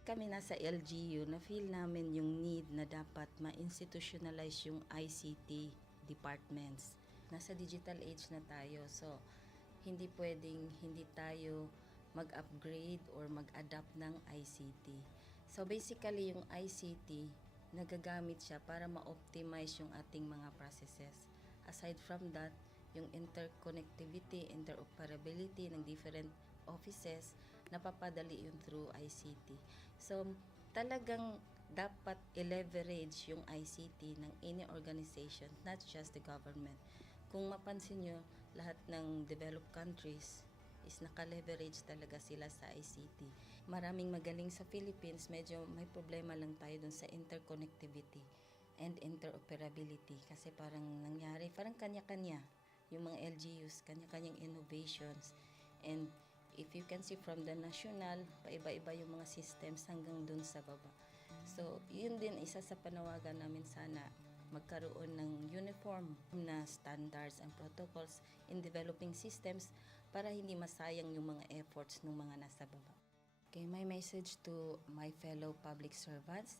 Kami nasa LGU, na-feel namin yung need na dapat ma-institutionalize yung ICT departments. Nasa digital age na tayo, so hindi pwedeng hindi tayo mag-upgrade or mag-adapt ng ICT. So basically, yung ICT, nagagamit siya para ma-optimize yung ating mga processes. Aside from that, yung interconnectivity, interoperability ng different offices, napapadali yun through ICT. So talagang dapat i-leverage yung ICT ng any organization, not just the government. Kung mapansin nyo, lahat ng developed countries is naka-leverage talaga sila sa ICT. Maraming magaling sa Philippines, medyo may problema lang tayo dun sa interconnectivity and interoperability kasi parang nangyari, parang kanya-kanya yung mga LGUs, kanya-kanyang innovations. And if you can see from the national, paiba-iba yung mga systems hanggang dun sa baba. So, yun din isa sa panawagan namin sana magkaroon ng uniform na standards and protocols in developing systems para hindi masayang yung mga efforts ng mga nasa baba. Okay, my message to my fellow public servants,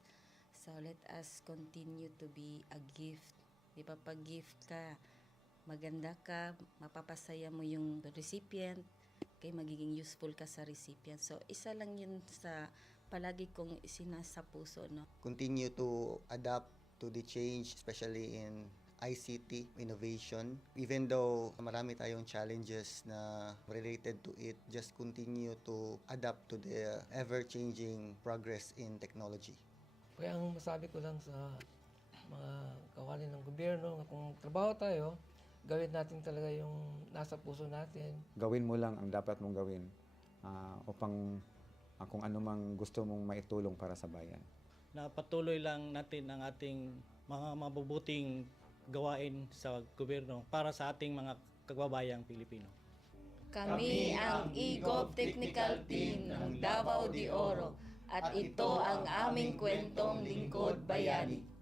so let us continue to be a gift. Di ba, pag gift ka, maganda ka, mapapasaya mo yung recipient, kay magiging useful ka sa recipient. So, isa lang yun sa palagi kong isinasa puso, no? Continue to adapt to the change, especially in ICT innovation. Even though marami tayong challenges na related to it, just continue to adapt to the ever-changing progress in technology. Kaya ang masabi ko lang sa mga kawani ng gobyerno, kung trabaho tayo, gawin natin talaga yung nasa puso natin. Gawin mo lang ang dapat mong gawin upang kung ano mang gusto mong maitulong para sa bayan. Na patuloy lang natin ang ating mga mabubuting gawain sa gobyerno para sa ating mga kababayang Pilipino. Kami ang EGOV Technical Team ng Davao de Oro at ito ang aming kwentong Lingkod Bayani.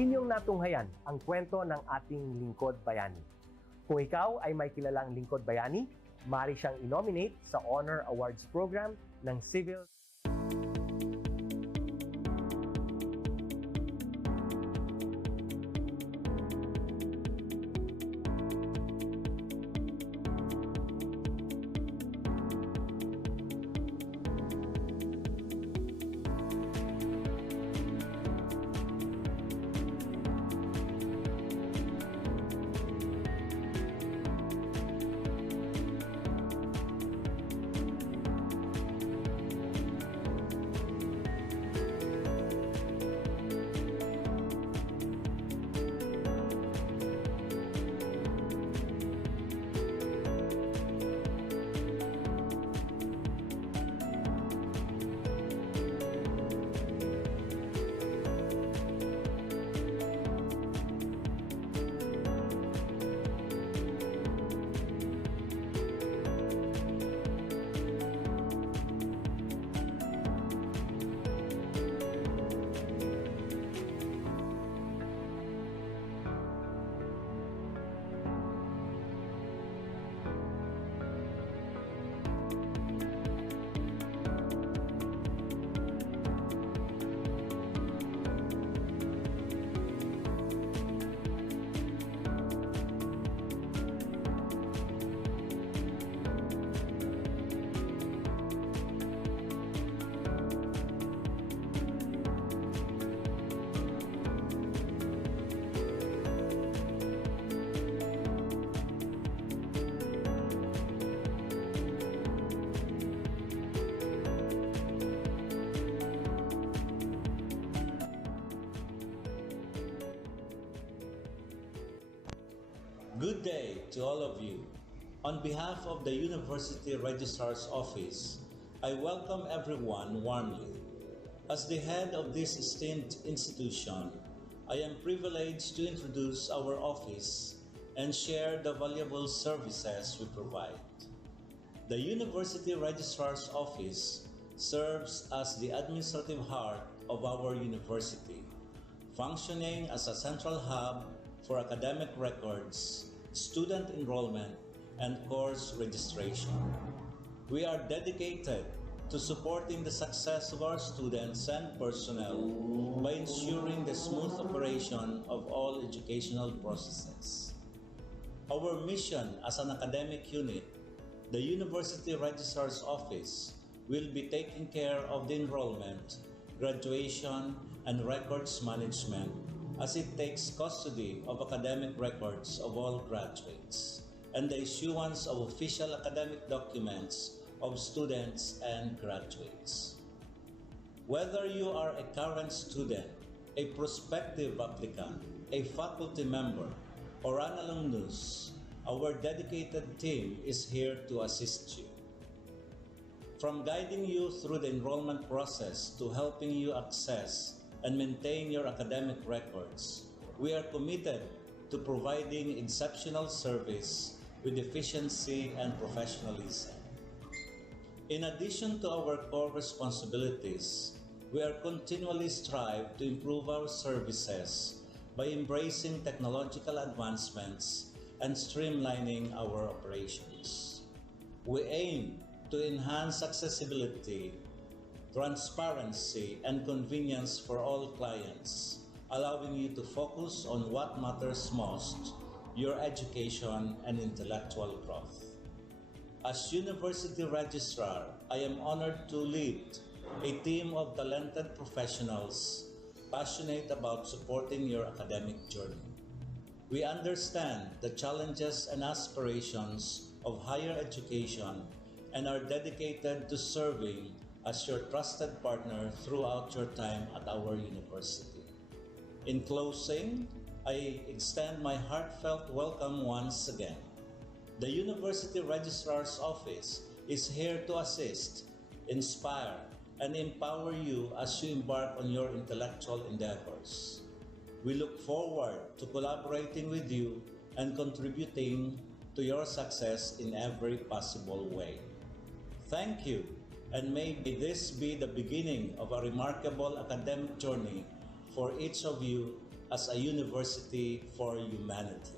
Inyong natunghayan ang kwento ng ating lingkod bayani. Kung ikaw ay may kilalang lingkod bayani, maaari siyang i-nominate sa Honor Awards Program ng Civil Good day to all of you. On behalf of the University Registrar's Office, I welcome everyone warmly. As the head of this esteemed institution, I am privileged to introduce our office and share the valuable services we provide. The University Registrar's Office serves as the administrative heart of our university, functioning as a central hub for academic records, student enrollment, and course registration. We are dedicated to supporting the success of our students and personnel by ensuring the smooth operation of all educational processes. Our mission as an academic unit, the University Registrar's Office, will be taking care of the enrollment, graduation, and records management as it takes custody of academic records of all graduates. and the issuance of official academic documents of students and graduates. Whether you are a current student, a prospective applicant, a faculty member, or an alumnus, our dedicated team is here to assist you. From guiding you through the enrollment process to helping you access and maintain your academic records, we are committed to providing exceptional service with efficiency and professionalism. In addition to our core responsibilities, we are continually strive to improve our services by embracing technological advancements and streamlining our operations. We aim to enhance accessibility, transparency, and convenience for all clients, allowing you to focus on what matters most, your education and intellectual growth. As University Registrar, I am honored to lead a team of talented professionals passionate about supporting your academic journey. We understand the challenges and aspirations of higher education and are dedicated to serving as your trusted partner throughout your time at our university. In closing, I extend my heartfelt welcome once again. The University Registrar's Office is here to assist, inspire, and empower you as you embark on your intellectual endeavors. We look forward to collaborating with you and contributing to your success in every possible way. Thank you, and may this be the beginning of a remarkable academic journey for each of you as a university for humanity.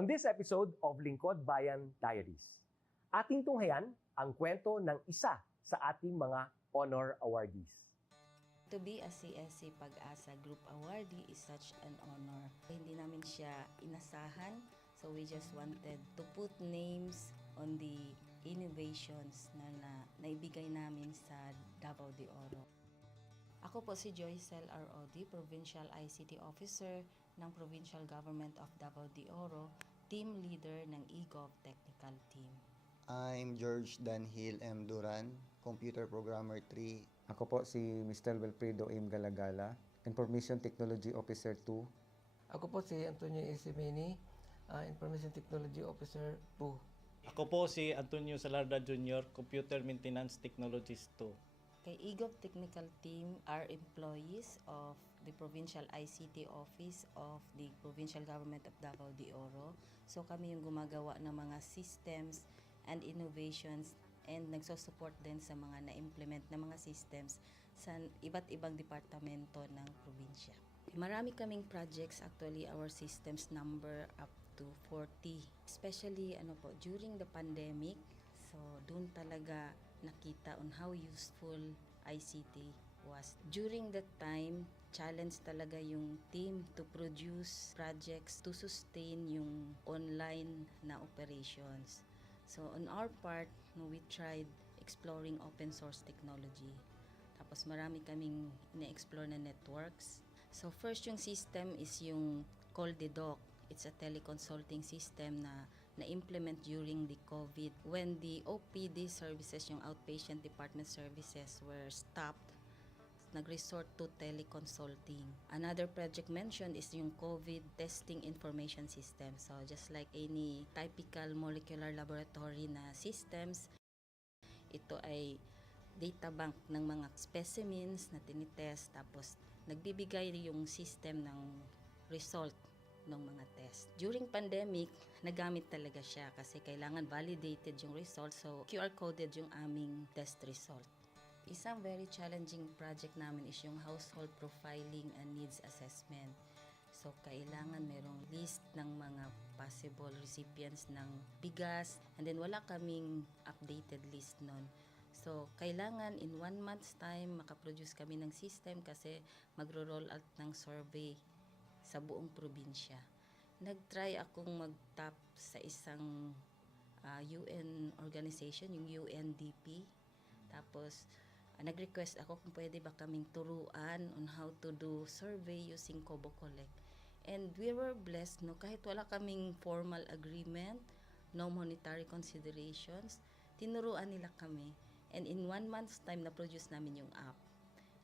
On this episode of Lingkod Bayan Diaries, ating tunghayan ang kwento ng isa sa ating mga honor awardees. To be a CSC Pag-asa Group Awardee is such an honor. Hindi namin siya inasahan, so we just wanted to put names on the innovations na naibigay namin sa Davao de Oro. Ako po si Joycel R. Odi, Provincial ICT Officer ng Provincial Government of Davao de Oro, Team Leader ng eGov Technical Team. I'm George Danhil M. Duran, Computer Programmer 3. Ako po si Mr. Wilfredo M. Galagala, Information Technology Officer 2. Ako po si Antonio Isimeni, Information Technology Officer 2. Ako po si Antonio Salarda Jr., Computer Maintenance Technologist 2. Kay eGov Technical Team are employees of the Provincial ICT Office of the Provincial Government of Davao de Oro. So kami yung gumagawa ng mga systems and innovations and nagsusupport din sa mga na-implement na mga systems sa iba't ibang departamento ng probinsya. Marami kaming projects, actually our systems number up to 40. Especially during the pandemic, so doon talaga nakita on how useful ICT was. During that time, challenge talaga yung team to produce projects to sustain yung online na operations. So on our part, we tried exploring open source technology. Tapos marami kaming ina-explore na networks. So first yung system is yung CallDedoc. It's a teleconsulting system na na-implement during the COVID when the OPD services, yung outpatient department services, were stopped. Nag-resort to teleconsulting. Another project mentioned is yung COVID testing information system. So just like any typical molecular laboratory na systems, ito ay data bank ng mga specimens na tinitest, tapos nagbibigay yung system ng result ng mga test. During pandemic, nagamit talaga siya kasi kailangan validated yung result, so QR coded yung aming test result. Isang very challenging project namin is yung household profiling and needs assessment. So, kailangan merong list ng mga possible recipients ng bigas, and then wala kaming updated list nun. So, kailangan in 1 month's time makaproduce kami ng system kasi magro-roll out ng survey sa buong probinsya. Nag-try akong mag-tap sa isang UN organization, yung UNDP. Tapos, nag-request ako kung pwede ba kaming turuan on how to do survey using Kobo Collect. And we were blessed, kahit wala kaming formal agreement, no monetary considerations, tinuruan nila kami. And in 1 month's time, na-produce namin yung app.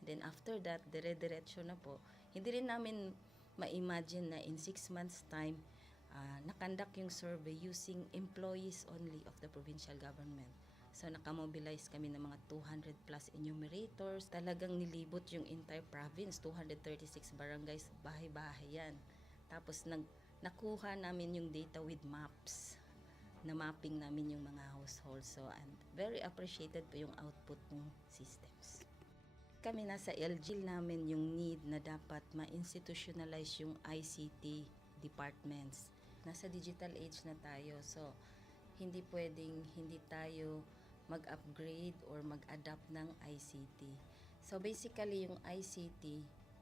Then after that, dire-diretso na po. Hindi rin namin ma-imagine na in 6 months' time, nakandak yung survey using employees only of the provincial government. So nakamobilize kami ng mga 200 plus enumerators. Talagang nilibot yung entire province, 236 barangays, bahay-bahay yan. Tapos nakuha namin yung data with maps. Na mapping namin yung mga households. So and very appreciated po yung output ng systems. Kami nasa LG namin yung need na dapat ma-institutionalize yung ICT departments. Nasa digital age na tayo, so hindi pwedeng hindi tayo mag-upgrade or mag-adapt ng ICT. So basically yung ICT,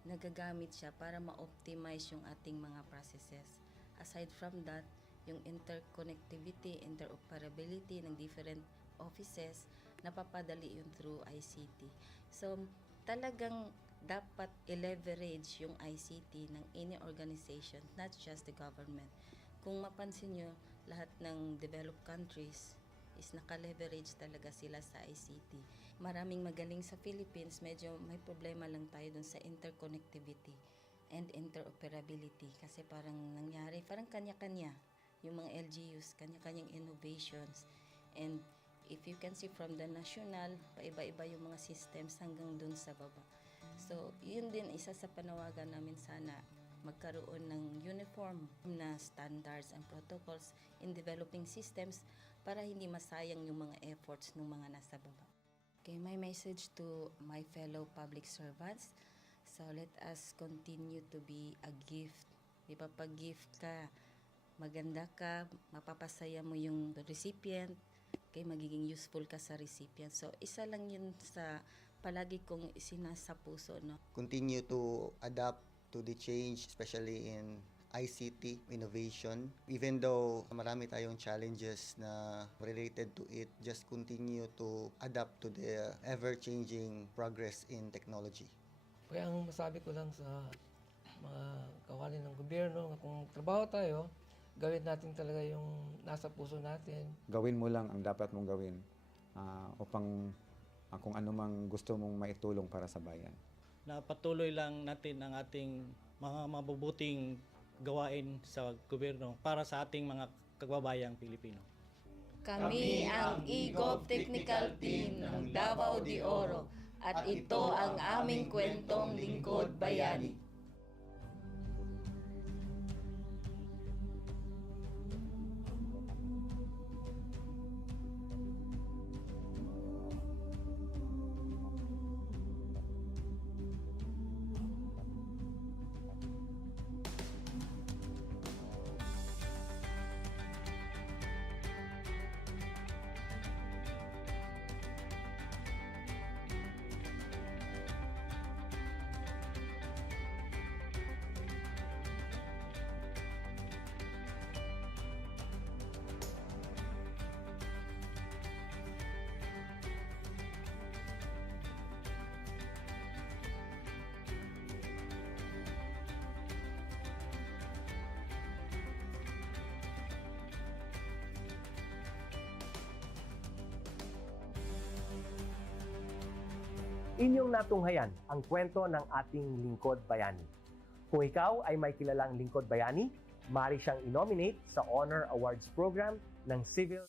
nagagamit siya para ma-optimize yung ating mga processes. Aside from that, yung interconnectivity, interoperability ng different offices, napapadali yun through ICT. So talagang dapat i-leverage yung ICT ng any organization, not just the government. Kung mapansin nyo, lahat ng developed countries is naka-leverage talaga sila sa ICT. Maraming magaling sa Philippines, medyo may problema lang tayo dun sa interconnectivity and interoperability kasi parang nangyari, parang kanya-kanya yung mga LGUs, kanya-kanyang innovations. And if you can see from the national, paiba-iba yung mga systems hanggang dun sa baba. So, yun din isa sa panawagan namin sana magkaroon ng uniform na standards and protocols in developing systems para hindi masayang yung mga efforts ng mga nasa baba. Okay, my message to my fellow public servants, so let us continue to be a gift. Di ba, pag gift ka, maganda ka, mapapasaya mo yung recipient, kay magiging useful ka sa recipient. So, isa lang yun sa palagi kong isinasa puso, no? Continue to adapt to the change, especially in ICT innovation. Even though marami tayong challenges na related to it, just continue to adapt to the ever-changing progress in technology. Kaya ang masabi ko lang sa mga kawani ng gobyerno, kung trabaho tayo, gawin natin talaga yung nasa puso natin. Gawin mo lang ang dapat mong gawin upang kung ano mang gusto mong maitulong para sa bayan. Na patuloy lang natin ang ating mga mabubuting gawain sa gobyerno para sa ating mga kababayang Pilipino. Kami ang EGOV Technical Team ng Davao de Oro at ito ang aming kwentong lingkod bayani. Inyong natunghayan ang kwento ng ating lingkod bayani. Kung ikaw ay may kilalang lingkod bayani, maaari siyang i-nominate sa Honor Awards Program ng Civil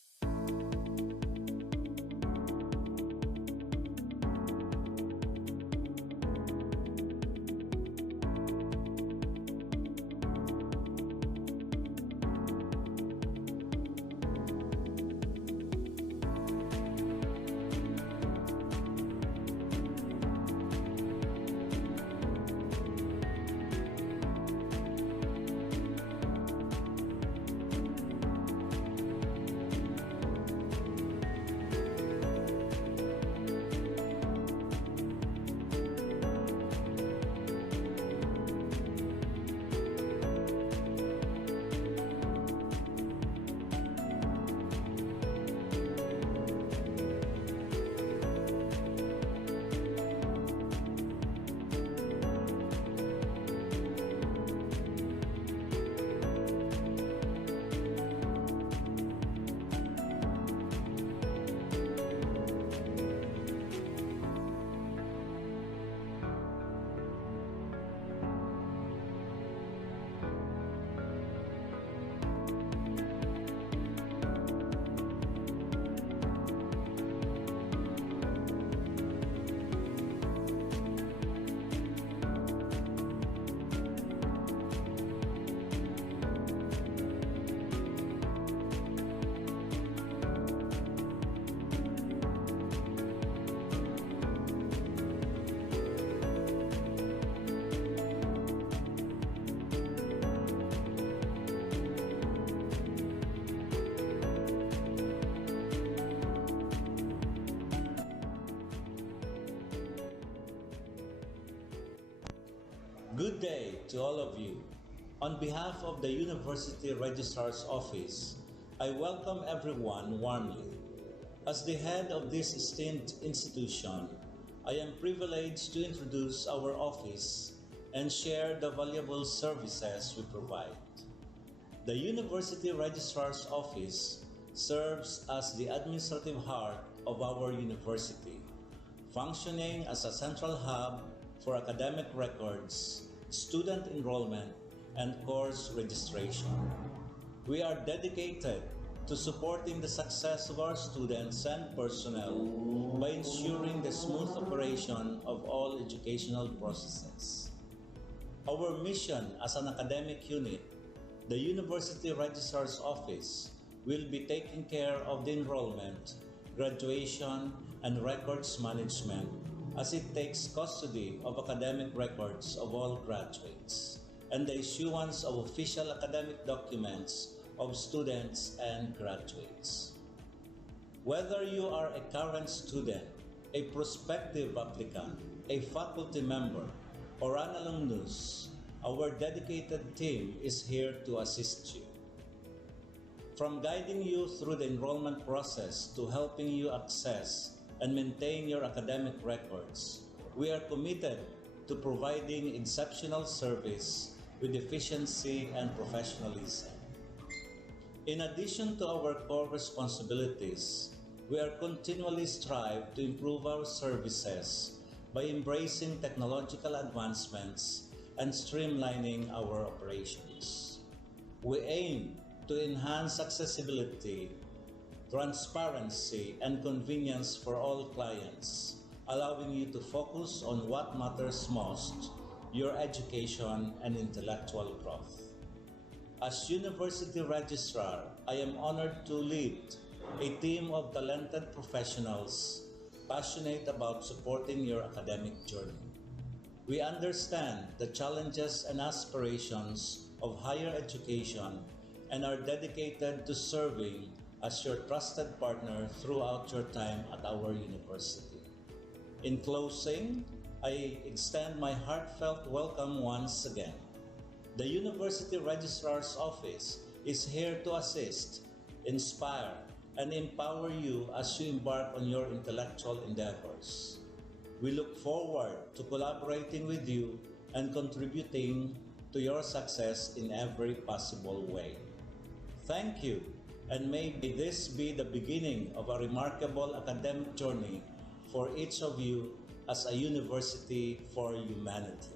Good day to all of you. On behalf of the University Registrar's Office, I welcome everyone warmly. As the head of this esteemed institution, I am privileged to introduce our office and share the valuable services we provide. The University Registrar's Office serves as the administrative heart of our university, functioning as a central hub for academic records, student enrollment, and course registration. We are dedicated to supporting the success of our students and personnel by ensuring the smooth operation of all educational processes. Our mission as an academic unit, the University Registrar's Office, will be taking care of the enrollment, graduation, and records management as it takes custody of academic records of all graduates and the issuance of official academic documents of students and graduates. Whether you are a current student, a prospective applicant, a faculty member, or an alumnus, our dedicated team is here to assist you. From guiding you through the enrollment process to helping you access and maintain your academic records, we are committed to providing exceptional service with efficiency and professionalism. In addition to our core responsibilities, we are continually strive to improve our services by embracing technological advancements and streamlining our operations. We aim to enhance accessibility, transparency, and convenience for all clients, allowing you to focus on what matters most, your education and intellectual growth. As University Registrar, I am honored to lead a team of talented professionals passionate about supporting your academic journey. We understand the challenges and aspirations of higher education and are dedicated to serving as your trusted partner throughout your time at our university. In closing, I extend my heartfelt welcome once again. The University Registrar's Office is here to assist, inspire, and empower you as you embark on your intellectual endeavors. We look forward to collaborating with you and contributing to your success in every possible way. Thank you, and may this be the beginning of a remarkable academic journey for each of you as a university for humanity.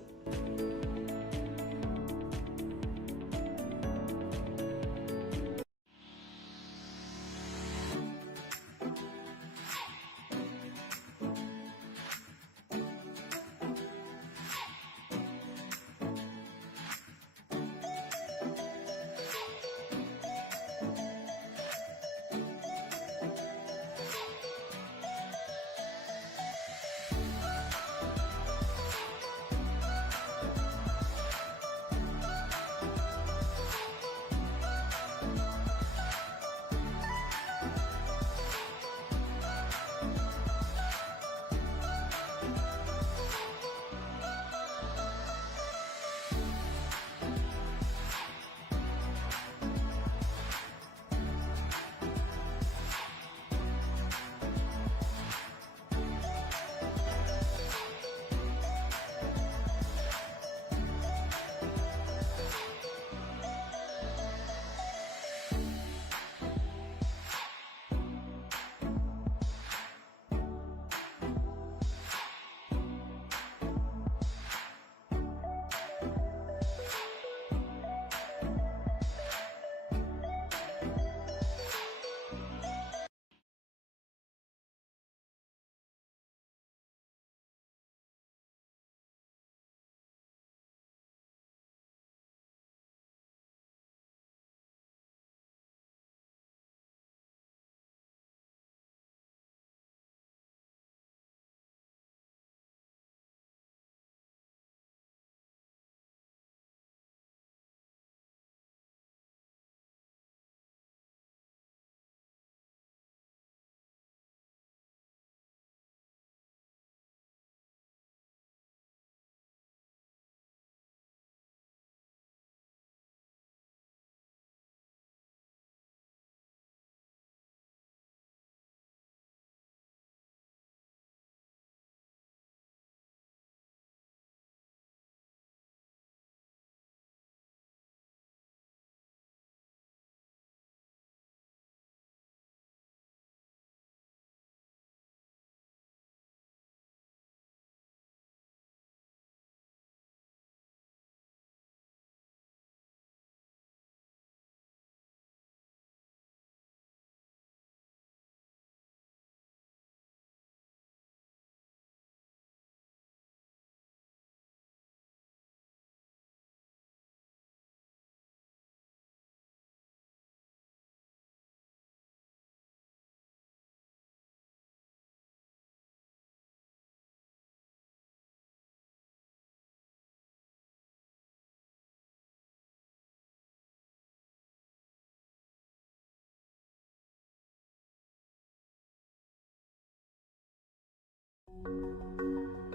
Thank